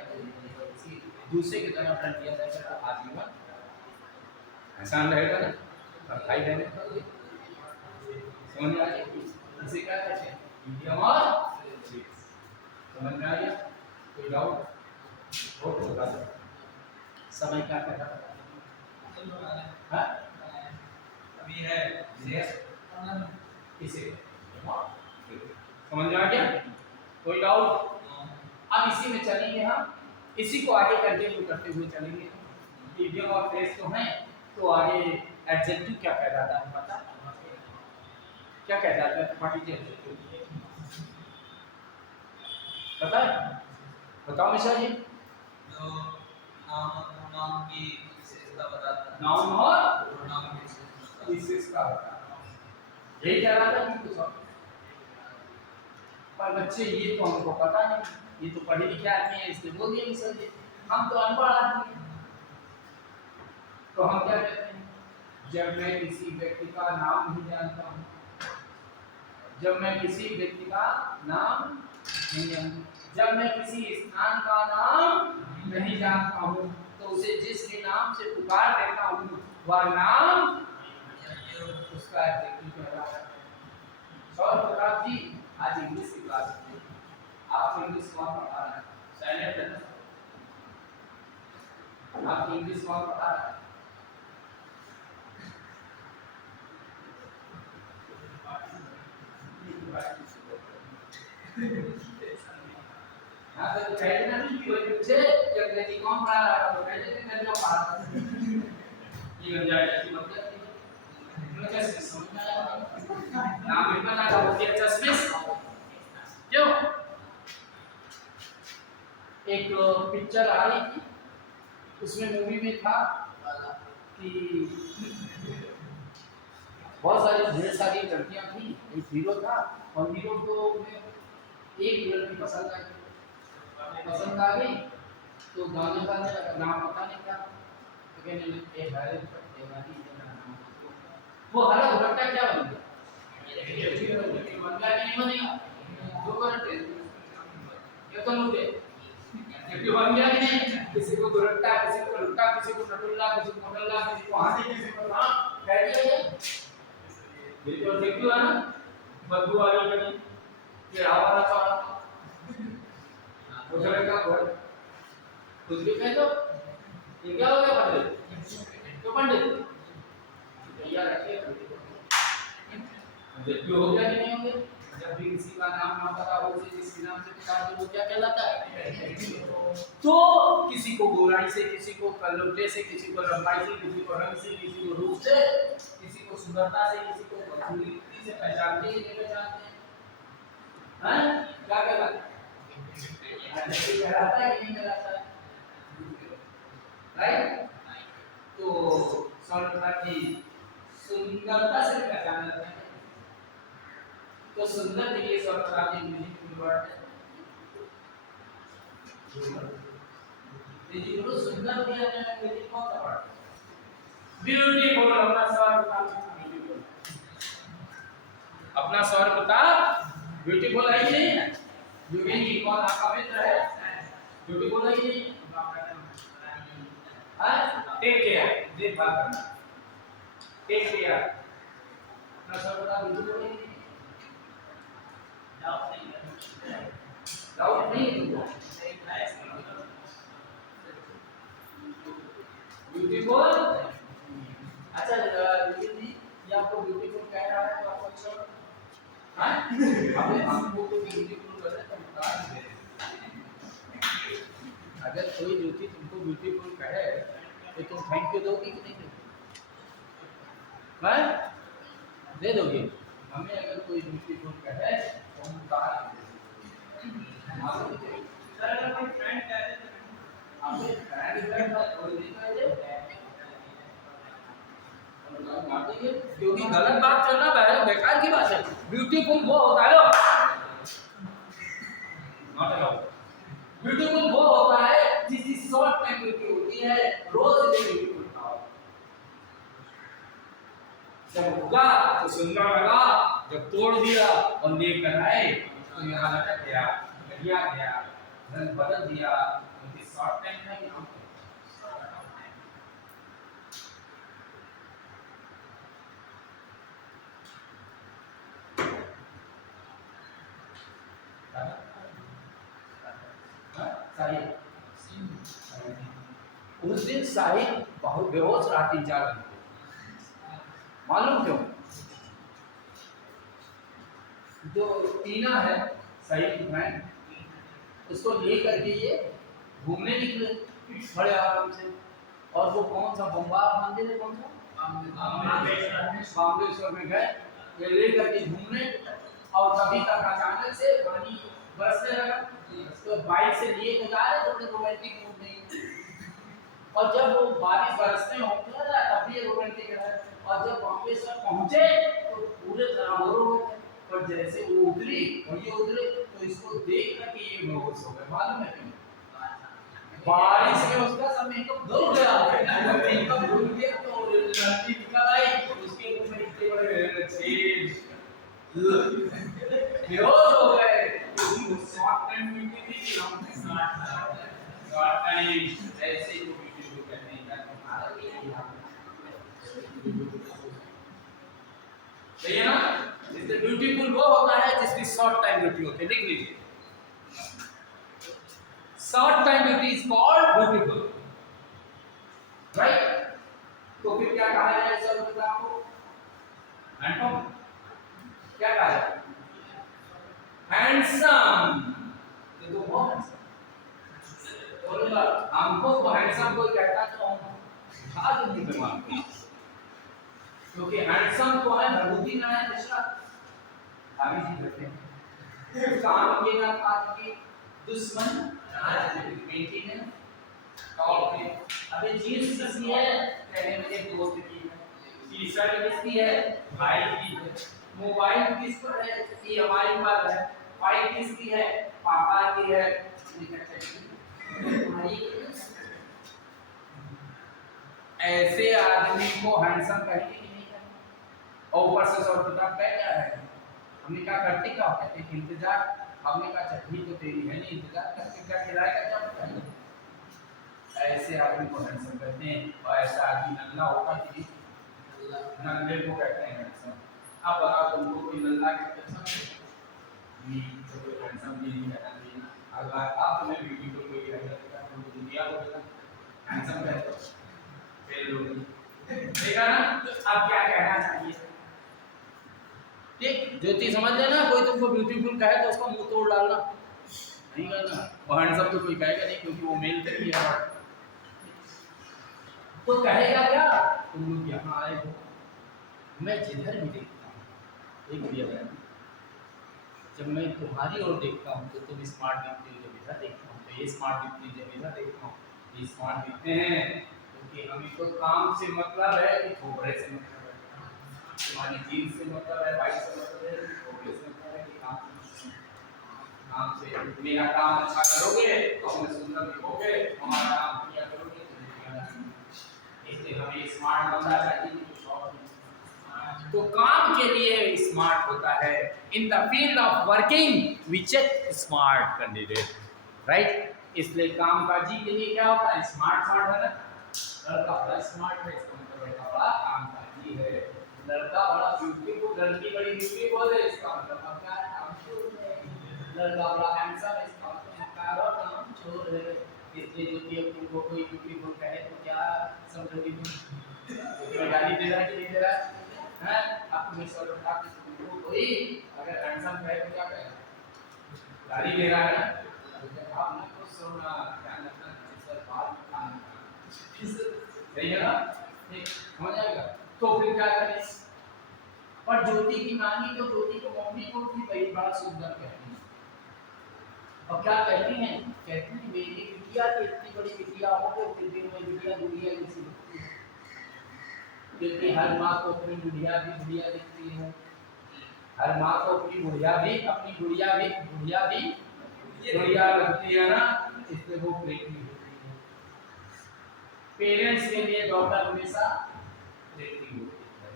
किसी दूसरे की तरह ब्लड दिया जाए तो आजीवन एहसान रहेगा ना। और भाई बहन समझ में आ गया? इसे क्या कहते हैं? मीडियम और समझ में आ गया? कोई डाउट? बहुत होगा समय क्या कहता है? हाँ अभी है इसे समझ में आ गया? कोई डाउट? अब इसी में चलेंगे हम, इसी को आगे कंटिन्यू करते हुए चलेंगे। मीडियम और फ्रेश तो हैं, तो आगे एडजेक्टिव क्या कहलाता है पता? क्या कहलाता है? व्हाट इज एडजेक्टिव पता है? बताओ मिश्रा जी। जो नाम की विशेषता बताता है। नाउन और नाम की विशेषता विशेषता यही कहलाता है कि कुछ और? पर बच्चे ये तो हमको पता नहीं, ये तो पढ़े लिखे आदमी है, इसलिए बोल दिए सर जी। हम तो अनपढ़ आदमी हैं, तो हम क्या कहते हैं? जब मैं किसी व्यक्ति का नाम नहीं जानता हूँ, जब मैं किसी व्यक्ति का नाम नहीं जानता, जब मैं किसी स्थान का नाम नहीं जानता हूँ, तो उसे जिस भी नाम से पुकार देता हूँ वह नाम उसका एडजेक्टिव कहलाता है। सौरभ प्रताप जी आज इंग्लिश की क्लास है, आप इंग्लिश कौन पढ़ा रहे हैं? साइलेंट है ना? आप इंग्लिश कौन पढ़ा रहे हैं? हाँ तो कहते ना कि बच्चे अंग्रेजी कौन पढ़ा रहा है? तो कहते हैं मैं जो पढ़ा रहा हूँ ये बन जाएगा कि मतलब मुझे समझ में आया नाम इतना ना हो गया जस्मिस। क्यों? एक पिक्चर आ रही थी, उसमें मूवी में था कि बहुत सारी ढेर सारी लड़कियां थी, एक हीरो था और हीरो को एक लड़की पसंद आ गई तो गाने गाने लगा, नाम पता नहीं था, तो कहने लगे ए हरे देवानी वो हरा दुपट्टा क्या बन गया? बन गया नहीं बनेगा जो करते ये तो लोग ये बन गया कि नहीं? किसी को दुपट्टा, किसी को लुट्टा, किसी को नटुल्ला, किसी को मोटल्ला, किसी को हाथी, किसी को ना कह दिया ये तो देखो है ना बदबू वाली कहीं ये हवा ना चला वो चले का बोल कुछ भी कह दो ये क्या हो गया पंडित? तो पंडित भैया रखिए देखिए हो गया कि नहीं हो गया? जब भी किसी का नाम ना पता हो उसे जिस नाम से पुकार दो वो क्या कहलाता है? तो किसी को गोराई से, किसी को कल्लोटे से, किसी को लंबाई से, किसी को रंग से, किसी को रूप से, किसी को सुंदरता से, किसी को बदसूरती से पहचानते ही नहीं पहचानते हैं? क्या कहलाता है? कहलाता है कि नहीं कहलाता है? राइट? तो सरलता की सुंदरता से पहचाना जाता है। तो सुंदर के लिए सरलता की मीनिंग वर्ड है। देखिए वो सुंदर दिया जाए तो ये कौन सा वर्ड? ब्यूटीफुल। अपना स्वर बता ब्यूटीफुल। अपना स्वर बता ब्यूटीफुल है कि नहीं है? युगेंद्र जी कौन आपका मित्र है? ब्यूटीफुल है कि नहीं? हाँ, टेक केयर, देखभाल करना, टेक केयर। अपना सब बता ब्यूटीफुल है कि नहीं? डाउट नहीं है तुमको? ब्यूटीफुल। अच्छा लेकिन जी ये आपको ब्यूटीफुल कह रहा है तो आपको अच्छा हाँ अबे हमको तो ब्यूटीफुल कर रहा है तो बता दे। अगर कोई ज्योति तुमको ब्यूटीफुल कहे तो तुम थैंक यू दोगी कि नहीं दोगी? हाँ दे दोगे? हमें अगर कोई ब्यूटीफुल कहे तो हम बता देंगे। सर अगर कोई फ्रेंड कह दे तो हमें फ्रेंड का थोड़ी नहीं कहे क्योंकि गलत बात करना बेकार की बात है। ब्यूटीफुल वो होता है नॉट अलाउड। ब्यूटीफुल वो होता है जिसकी शॉर्ट टाइम ब्यूटी होती है, रोज ब्यूटीफुल था। जब उगा तो सुंदर लगा, जब तोड़ दिया और लेकर आए तो यहाँ लटक गया, घटिया गया, रंग बदल दिया। क्योंकि शॉर्ट टाइम है कि हम उस दिन साहिब बहुत बेहोश रहा 3-4 घंटे। मालूम क्यों? जो टीना है साहिब फ्रेंड उसको ले करके ये घूमने निकले बड़े आराम से। और वो कौन सा बम्बार मंदिर है, कौन सा बामलेश्वर में गए ये ले करके घूमने। और तभी तक अचानक से पानी बरसने लगा तो बाइक से लिए तो जा रहे थे रोमांटिक मूड नहीं। और जब वो बारिश बरसने होती है ना तब भी रोमांटिक है। और जब बामलेश्वर पहुंचे तो पूरे तरह हो गए। पर जैसे वो उतरी और ये उतरे तो इसको देख करके ये बेहोश हो गए। मालूम है क्यों? बारिश में उसका सब मेकअप धुल गया। मेकअप धुल गया तो लड़की निकल आई उसके मुंह में इतने बड़े छेद बेहोश हो गए। शॉर्ट टाइम ब्यूटी थी हम शॉर्ट टाइम ऐसे ही ब्यूटी को कहते हैं क्या तुम्हारा भी सही है ना? जिससे ब्यूटीफुल वो होता है जिसकी शॉर्ट टाइम ब्यूटी होती है। लिख लीजिए short time beauty is called beautiful, right? तो फिर क्या कहा जाए सर बता आपको? हैंडसम क्या कहा जाए? हैंडसम। ये तो बहुत हैंडसम बोलेगा हमको तो हैंडसम कोई कहता तो हम आज नहीं करवाते क्योंकि हैंडसम तो है भगवती नारायण मिश्रा आगे जी करते हैं काम के ना काज के दुश्मन मेंटेनेंस और फिर अबे जीन्स किसकी है? कहने मेरे दोस्त की है। टी-शर्ट किसकी है? भाई की है। मोबाइल किस पर है? ये हमारी पर है। फाइल किसकी है? पापा की है। ऐसे आदमी को हैंडसम कहेंगे कि नहीं कहेंगे? और ऊपर से सौ रुपया क्या है? हमने क्या करते क्या कहते हैं इंतजार। हमने कहा चटनी तो तेरी है नहीं इंतजार करके क्या खिलाएगा क्या बताइए? ऐसे आदमी को हैंडसम कहते हैं। और ऐसा आदमी नल्ला होगा कि नल्ले को कहते हैं हैंडसम। अब बताओ तुमको कोई नल्ला कहते हैं तो कोई हैंडसम भी नहीं कहता नहीं। अगर आप तुम्हें ब्यूटीफुल कोई कहता है तो दुनिया को हैंडसम कहते हो फेल हो गई। देखा ना? अब क्या कहना चाहिए? ठीक ज्योति समझ लेना। कोई तुमको ब्यूटीफुल कहे तो उसका मुंह तोड़ डालना नहीं करना। और हैंडसम तो कोई कहेगा नहीं क्योंकि वो मेल पे ही है। तो कहेगा क्या? तुम लोग यहाँ आए हो मैं जिधर भी देखता हूँ एक भी अगर जब मैं तुम्हारी ओर देखता हूँ तो तुम स्मार्ट दिखती हो। जब इधर देखता हूँ तो ये स्मार्ट दिखती है। जब इधर देखता हूँ ये स्मार्ट दिखते हैं क्योंकि हमें तो काम से मतलब है कि थोड़े से मतलब है। तुम्हारी जीन्स से मतलब है, बाइक से मतलब है, थोड़े से मतलब है कि काम से मेरा काम अच्छा करोगे तो हमें सुंदर दिखोगे। हमारा काम किया करोगे तो इसलिए हमें स्मार्ट बनना चाहिए। तो काम के लिए स्मार्ट होता है। In the field of working we check smart candidate, right? इसलिए कामकाजी के लिए क्या होता है, स्मार्ट स्मार्ट है ना, लड़का बड़ा स्मार्ट है, इसका मतलब लड़का बड़ा कामकाजी है। लड़का बड़ा ब्यूटीफुल, लड़की बड़ी ब्यूटीफुल है, इसका मतलब क्या है, कामचोर है। लड़का बड़ा हैंडसम है, इसका मतलब कारो कामचोर है। इसलिए जो कि अपने को कोई ब्यूटीफुल कहे तो क्या समझोगे तुम, गाली दे रहा है कि नहीं दे रहा है, अपने सर उठा के तुमको कोई अगर हैंडसम कहे तो क्या कहेगा, गाली दे रहा है ना, तो आप ना कुछ सुनना, ध्यान रखना, सर बात खाना सही है ना, ठीक हो जाएगा। तो फिर क्या करें, पर ज्योति की नानी तो ज्योति को मम्मी को भी बड़ा सुंदर कहती है, और क्या कहती हैं, कहती हैं मेरी बिटिया की इतनी बड़ी बिटिया हो तो फिर भी मैं बिटिया दुनिया जैसी दिखती है, क्योंकि हर माँ को अपनी बुढ़िया भी बुढ़िया दिखती है, हर माँ को अपनी बुढ़िया भी बुढ़िया लगती है ना, इसलिए वो प्रेमी होती है। पेरेंट्स के लिए डॉटर हमेशा प्रेमी होती है,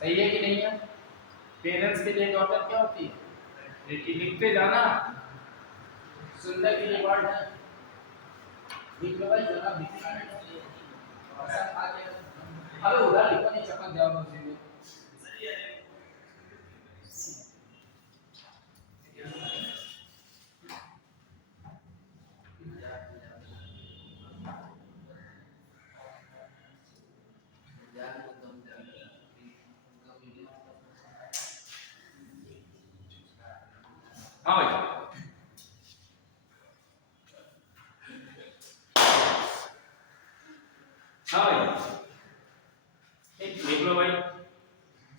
सही है कि नहीं है, पेरेंट्स के लिए डॉटर क्या होती है, लिखते जाना, सुंदर के लिए वर्ड है, लिख लो भाई जरा लिखना है, ऐसा खा के अरे उधर लिखो नहीं चपक जाओ मुझे में। हाँ भाई हाँ भाई देख लो भाई,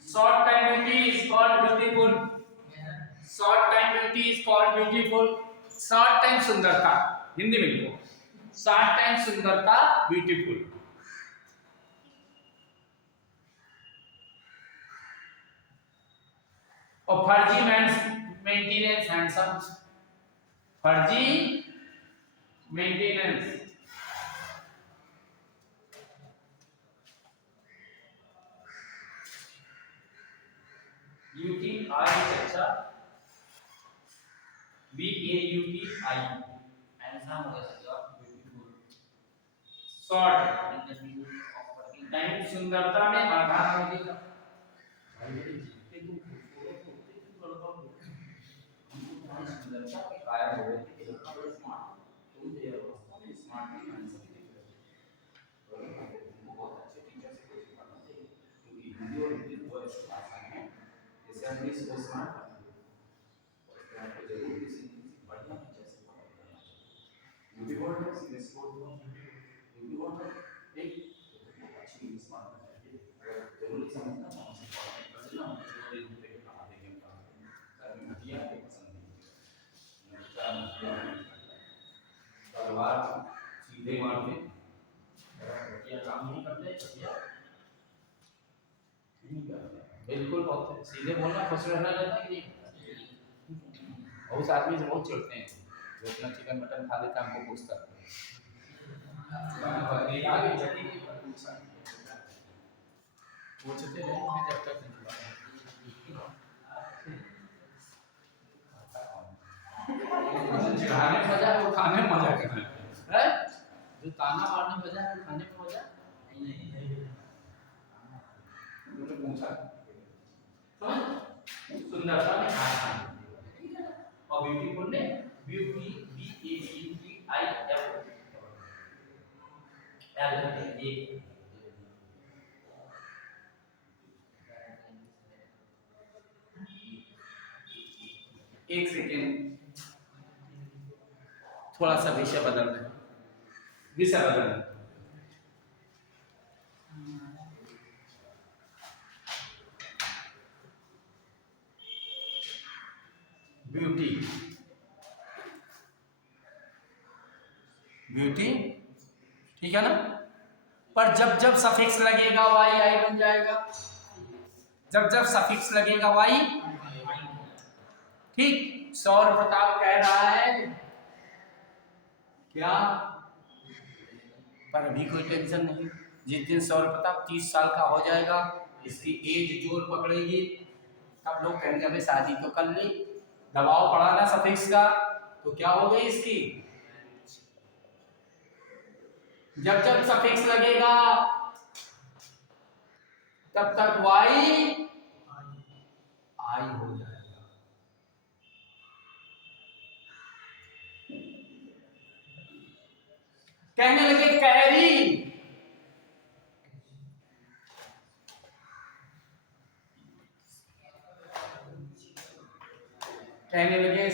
short time beauty is called beautiful, short time beauty is called beautiful, short time सुंदरता, हिंदी में लिखो, शॉर्ट टाइम सुंदरता ब्यूटीफुल। और फर्जी मेंटेनेंस हैंडसम, फर्जी मेंटेनेंस UTI अच्छा BAUTI हैंडसम हो सकता है, ब्यूटीफुल, शॉर्ट ऑफ टाइम सुंदरता में आधार होगी, सुंदरता के कायर हो गए थे, इतना बड़ा स्मार्ट तुम दे रहे हो, स्मार्ट नहीं हैंडसम दिख रहे हो, बहुत अच्छे टीचर से कोचिंग करना चाहिए, क्योंकि हिंदी और इंग्लिश दो ऐसी भाषाएं हैं जैसे हम इस को स्मार्ट बनाते हैं, और इसके आपको जरूर किसी बढ़िया टीचर से बात करना चाहिए। यू भी बोल रहे सीधे स्कोर को यू भी बोल रहे एक अच्छी इंग्लिश स्मार्ट बनाना चाहिए, अगर जरूरी समझना तो हमसे बात कर लेना, हम थोड़े दिन पे कहा देंगे हम कहा सर मैं दिया है पसंद नहीं तलवार सीधे मारते क्या काम नहीं करते, बिल्कुल बहुत सीधे बोलना, खुश रहना रहता है कि नहीं, और उस आदमी से बहुत चिढ़ते हैं जो अपना चिकन मटन खा लेता है, हमको पूछता है पूछते रहेंगे जब तक चिढ़ाने में मजा है, वो खाने में मजा करना है, जो ताना मारने में मजा है, वो खाने में मजा नहीं, उन्होंने पूछा समझ, सुंदरता में आसान, और ब्यूटीफुल ने ब्यूटी BAUTIFUL एक सेकेंड, थोड़ा सा विषय बदल रहे हैं, विषय बदल रहे हैं, ब्यूटी ब्यूटी ठीक है ना, पर जब जब सफिक्स लगेगा वाई आई बन जाएगा, जब जब सफिक्स लगेगा वाई, ठीक, सौर प्रताप कह रहा है क्या, पर अभी कोई टेंशन नहीं, जिस दिन सौर प्रताप 30 साल का हो जाएगा, इसकी एज जोर पकड़ेगी, तब लोग कहेंगे हमें शादी तो कर ली, दबाव पड़ा ना सफिक्स का, तो क्या हो गई इसकी जब जब सफिक्स लगेगा तब तक वाई आई हो जाएगा। कहने लगे कैरी, कहने लगे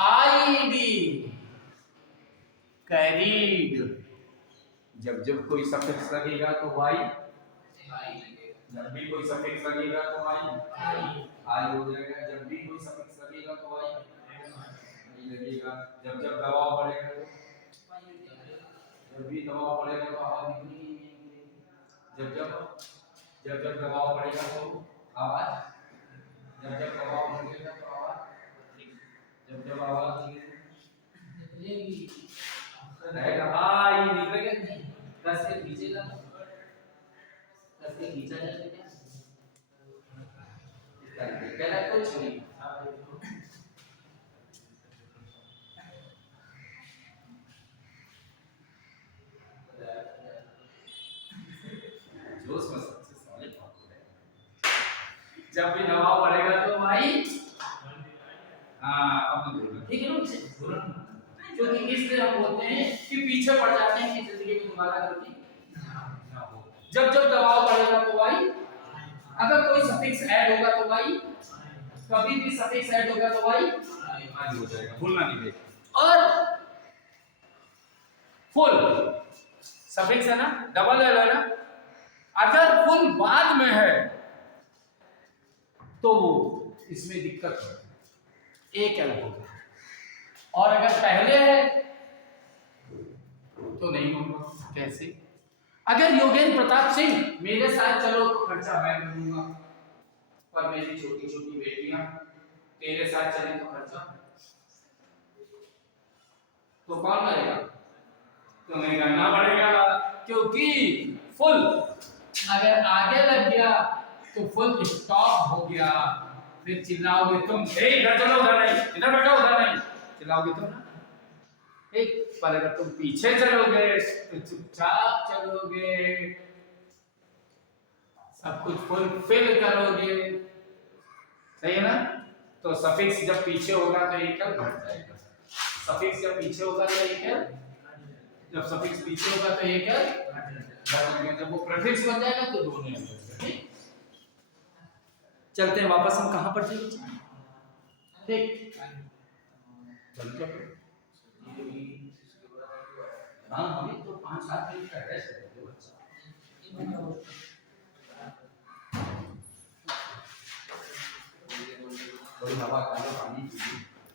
CARRIED, कैरीड। जब जब कोई सफिक्स लगेगा तो वाई, जब भी कोई सफिक्स लगेगा तो वाई आई हो जाएगा। जब भी कोई सफिक्स लगेगा तो वाई नहीं लगेगा। जब जब दबाव बढ़ेगा तो जब भी दबाव बढ़ेगा तो आवाज निकलेगी। जब जब दबाव बढ़ेगा तो आवाज, जब जब दबाव बढ़ेगा तो आवाज, जब जब आवाज निकलेगी रहेगा आई निकलेगा नहीं। कस के खींचेगा, कस के खींचा जाएगा क्या कहना कुछ नहीं। जोश में सबसे साले जब भी दबाव बढ़ेगा तो भाई हाँ अब बोलना ठीक है ना, क्योंकि इसलिए हम बोलते हैं कि पीछे पड़ जाते हैं कि जिंदगी में दोबारा गलती ना हो। जब जब दबाव बढ़ेगा तो भाई, अगर कोई सफिक्स ऐड होगा तो भाई, कभी भी सफिक्स ऐड होगा तो भाई आई हो जाएगा, भूलना नहीं है। और फुल सफिक्स है ना, डबल एल है ना, अगर फुल बाद में है तो इसमें दिक्कत है, एक एल होगा। और अगर पहले है तो नहीं होगा। कैसे? अगर योगेंद्र प्रताप सिंह मेरे साथ चलो तो खर्चा मैं करूंगा, पर मेरी छोटी छोटी बेटियां तेरे साथ चले तो खर्चा तो कौन करेगा? तुम्हें करना पड़ेगा, क्योंकि फुल अगर आगे लग गया तो फुल स्टॉप हो गया। फिर चिल्लाओगे तुम, इधर चलो उधर नहीं, इधर बैठो उधर नहीं, चिल्लाओगे तुम ना। एक पर अगर तुम पीछे चलोगे तो चुपचाप चलोगे, सब कुछ फुलफिल करोगे, सही है ना। तो सफिक्स जब पीछे होगा तो एकल बढ़ जाएगा, सफिक्स जब पीछे होगा तो एकल, जब सफिक्स पीछे होगा तो एकल बढ़ जाएगा, जब वो प्रीफिक्स बन जाएगा तो दोनों बढ़ जाएंगे। चलते हैं वापस हम कहां पर थे? ठीक, चलते हैं। हाँ हमें तो 5-7 मिनट का रेस्ट है बच्चा। थोड़ी हवा खा लो, पानी पी लो।